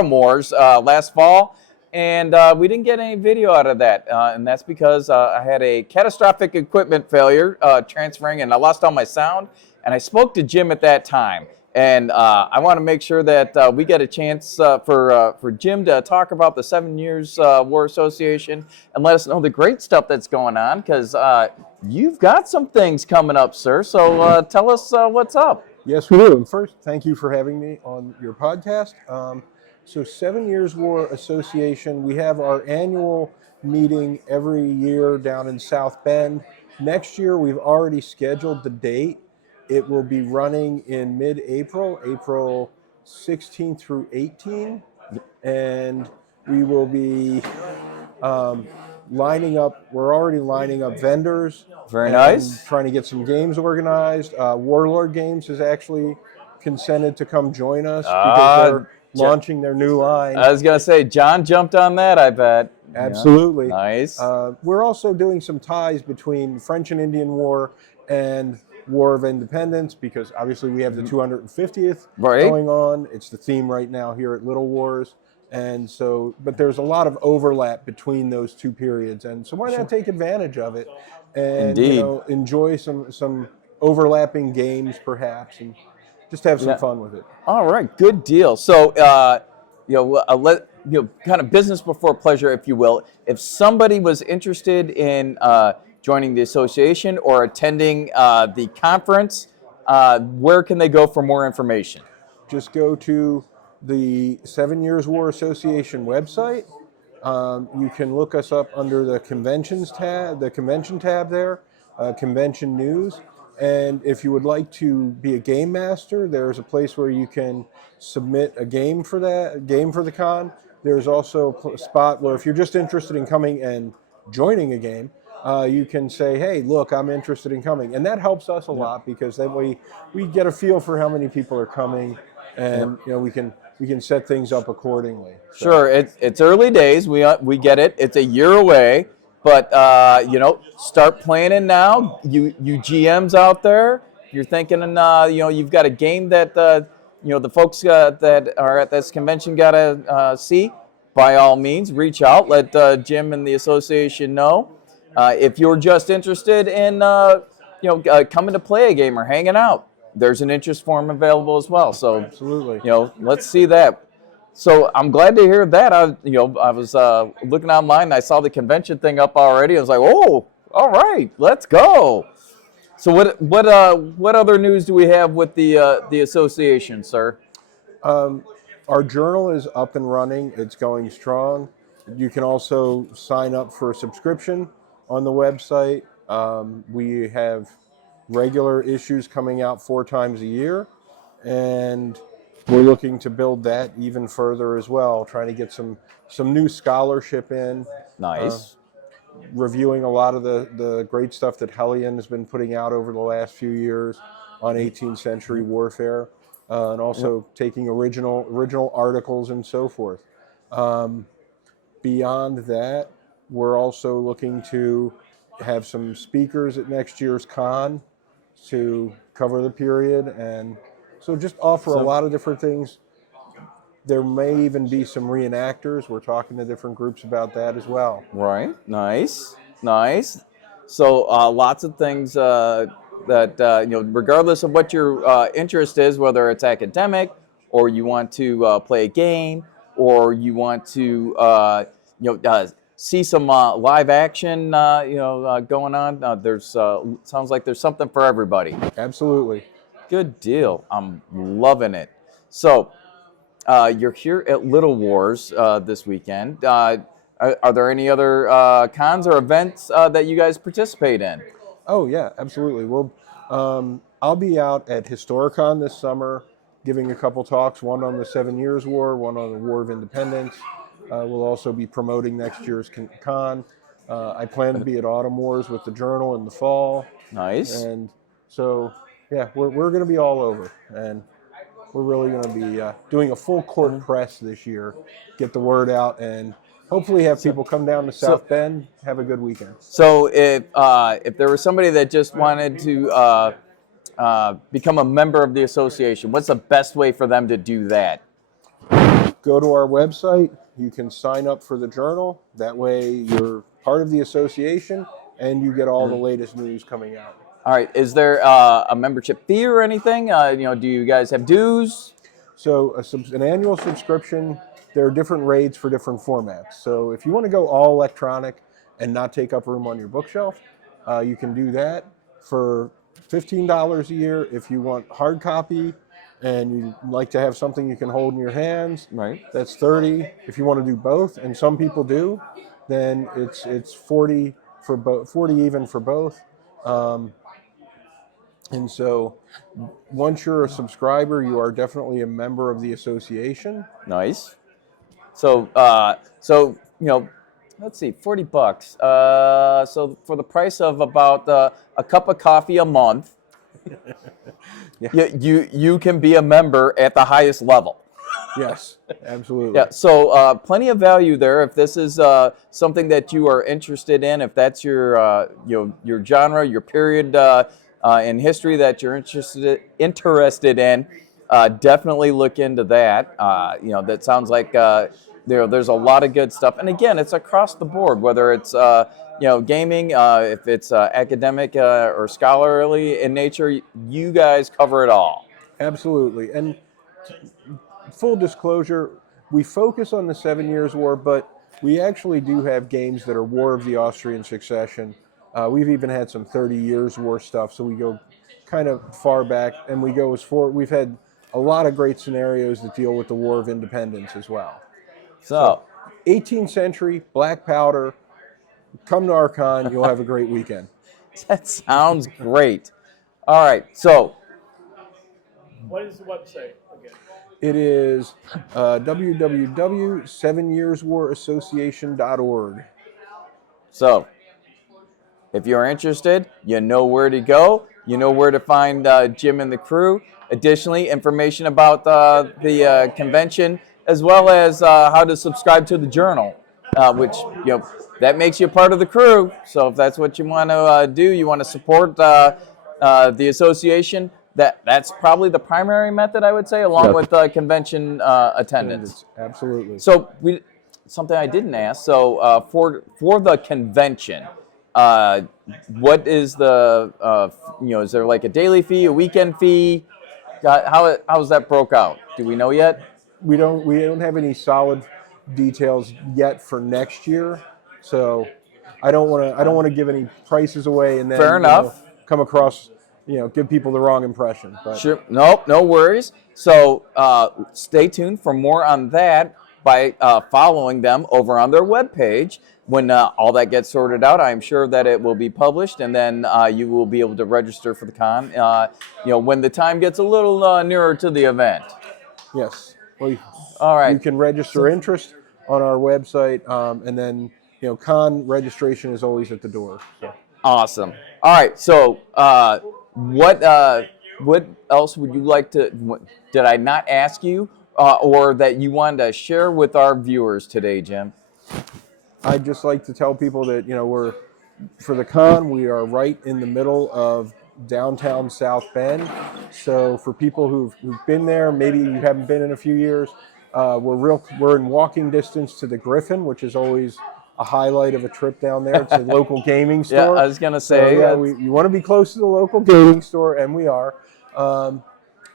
Wars last fall. And we didn't get any video out of that, and that's because I had a catastrophic equipment failure transferring, and I lost all my sound. And I spoke to Jim at that time, and I want to make sure that we get a chance for Jim to talk about the 7 Years War Association and let us know the great stuff that's going on, because you've got some things coming up, sir. So tell us what's up. Yes, we do. And first, thank you for having me on your podcast. So 7 Years War Association, we have our annual meeting every year down in South Bend. Next year, we've already scheduled the date. It will be running in mid-April, April 16 through 18. And we will be lining up, we're already lining up vendors. Very nice. Trying to get some games organized. Warlord Games has actually consented to come join us because they're launching their new line. I was going to say, John jumped on that, I bet. Absolutely. Yeah. Nice. We're also doing some ties between French and Indian War and War of Independence, because obviously we have the 250th going on. It's the theme right now here at Little Wars. And so, but there's a lot of overlap between those two periods. And so why not take advantage of it and enjoy some overlapping games perhaps, and just have some fun with it. All right, good deal. So, kind of business before pleasure, if you will. If somebody was interested in joining the association or attending the conference, where can they go for more information? Just go to the 7 Years War Association website. You can look us up under the conventions tab, the convention tab there, convention news. And if you would like to be a game master, there's a place where you can submit a game for the con. There's also a spot where if you're just interested in coming and joining a game, you can say, hey, look, I'm interested in coming. And that helps us a lot, because then we get a feel for how many people are coming, and we can set things up accordingly. So. Sure, it's early days. We get it. It's a year away. But, start planning now. You GMs out there, you're thinking, you've got a game that, the folks that are at this convention got to see. By all means, reach out. Let Jim and the association know. If you're just interested in, coming to play a game or hanging out, there's an interest form available as well. So, absolutely. Let's see that. So I'm glad to hear that. I was looking online and I saw the convention thing up already. I was like, oh, all right, let's go. So what other news do we have with the association, sir? Our journal is up and running. It's going strong. You can also sign up for a subscription on the website. We have regular issues coming out 4 times a year, and we're looking to build that even further as well, trying to get some new scholarship in. Nice. Reviewing a lot of the great stuff that Hellion has been putting out over the last few years on 18th century warfare, and also taking original articles and so forth. Beyond that, we're also looking to have some speakers at next year's con to cover the period, and so just offer a lot of different things. There may even be some reenactors. We're talking to different groups about that as well. Right. Nice. So lots of things that, regardless of what your interest is, whether it's academic or you want to play a game or you want to see some live action going on, there's sounds like there's something for everybody. Absolutely. Good deal. I'm loving it. So you're here at Little Wars this weekend. Are there any other cons or events that you guys participate in? Oh yeah, absolutely. Well, I'll be out at Historicon this summer, giving a couple talks. One on the 7 Years' War, one on the War of Independence. We'll also be promoting next year's con. I plan to be at Autumn Wars with the Journal in the fall. Nice. And so, yeah, we're going to be all over, and we're really going to be doing a full court press this year, get the word out, and hopefully have people come down to South Bend, have a good weekend. So if there was somebody that just wanted to become a member of the association, what's the best way for them to do that? Go to our website. You can sign up for the Journal. That way you're part of the association and you get all the latest news coming out. All right. Is there a membership fee or anything? Do you guys have dues? So an annual subscription, there are different rates for different formats. So if you want to go all electronic and not take up room on your bookshelf, you can do that for $15 a year. If you want hard copy and you like to have something you can hold in your hands, right, that's $30. If you want to do both, and some people do, then it's $40 for both, $40 even for both. And so once you're a subscriber, you are definitely a member of the association. Nice. So let's see, $40. So for the price of about a cup of coffee a month, you can be a member at the highest level. Yes, absolutely. Yeah, so plenty of value there. If this is something that you are interested in, if that's your genre, your period in history that you're interested in, definitely look into that. That sounds like there's a lot of good stuff. And again, it's across the board, whether it's gaming, if it's academic or scholarly in nature, you guys cover it all. Absolutely. And full disclosure, we focus on the 7 Years' War, but we actually do have games that are War of the Austrian Succession. We've even had some 30 Years' War stuff, so we go kind of far back, and we go as far. We've had a lot of great scenarios that deal with the War of Independence as well. So 18th century, black powder, come to our con, you'll have a great weekend. That sounds great. All right, so. What is the website again? It is www.7yearswarassociation.org. So, if you're interested, you know where to go. You know where to find Jim and the crew. Additionally, information about the convention, as well as how to subscribe to the Journal, which that makes you part of the crew. So, if that's what you want to do, you want to support the association. That's probably the primary method, I would say, along with convention attendance. Absolutely. So something I didn't ask. So for the convention, what is the is there like a daily fee, a weekend fee? How's that broke out? Do we know yet? We don't have any solid details yet for next year. So I don't want to give any prices away and then fair enough. Come across. Give people the wrong impression. But. Sure. Nope, no worries. So stay tuned for more on that by following them over on their webpage. When all that gets sorted out, I'm sure that it will be published, and then you will be able to register for the con. When the time gets a little nearer to the event. Yes. Well, all right. You can register interest on our website, and then con registration is always at the door. So. Awesome. All right. So. What else would you like to? Did I not ask you, or that you wanted to share with our viewers today, Jim? I'd just like to tell people that we're for the con. We are right in the middle of downtown South Bend. So for people who've been there, maybe you haven't been in a few years, we're in walking distance to the Griffin, which is always a highlight of a trip down there. It's a local gaming store. Yeah, I was gonna say. So, you want to be close to the local gaming store, and we are. And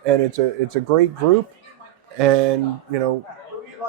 it's a great group, and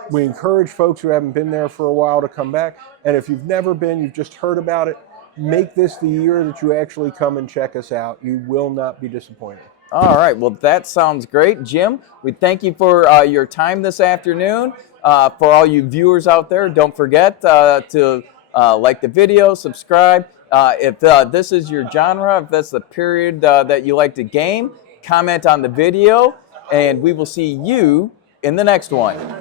We encourage folks who haven't been there for a while to come back. And if you've never been, you've just heard about it, make this the year that you actually come and check us out. You will not be disappointed. All right. Well, that sounds great. Jim, we thank you for your time this afternoon. For all you viewers out there, don't forget to like the video, subscribe. If this is your genre, if that's the period that you like to game, comment on the video, and we will see you in the next one.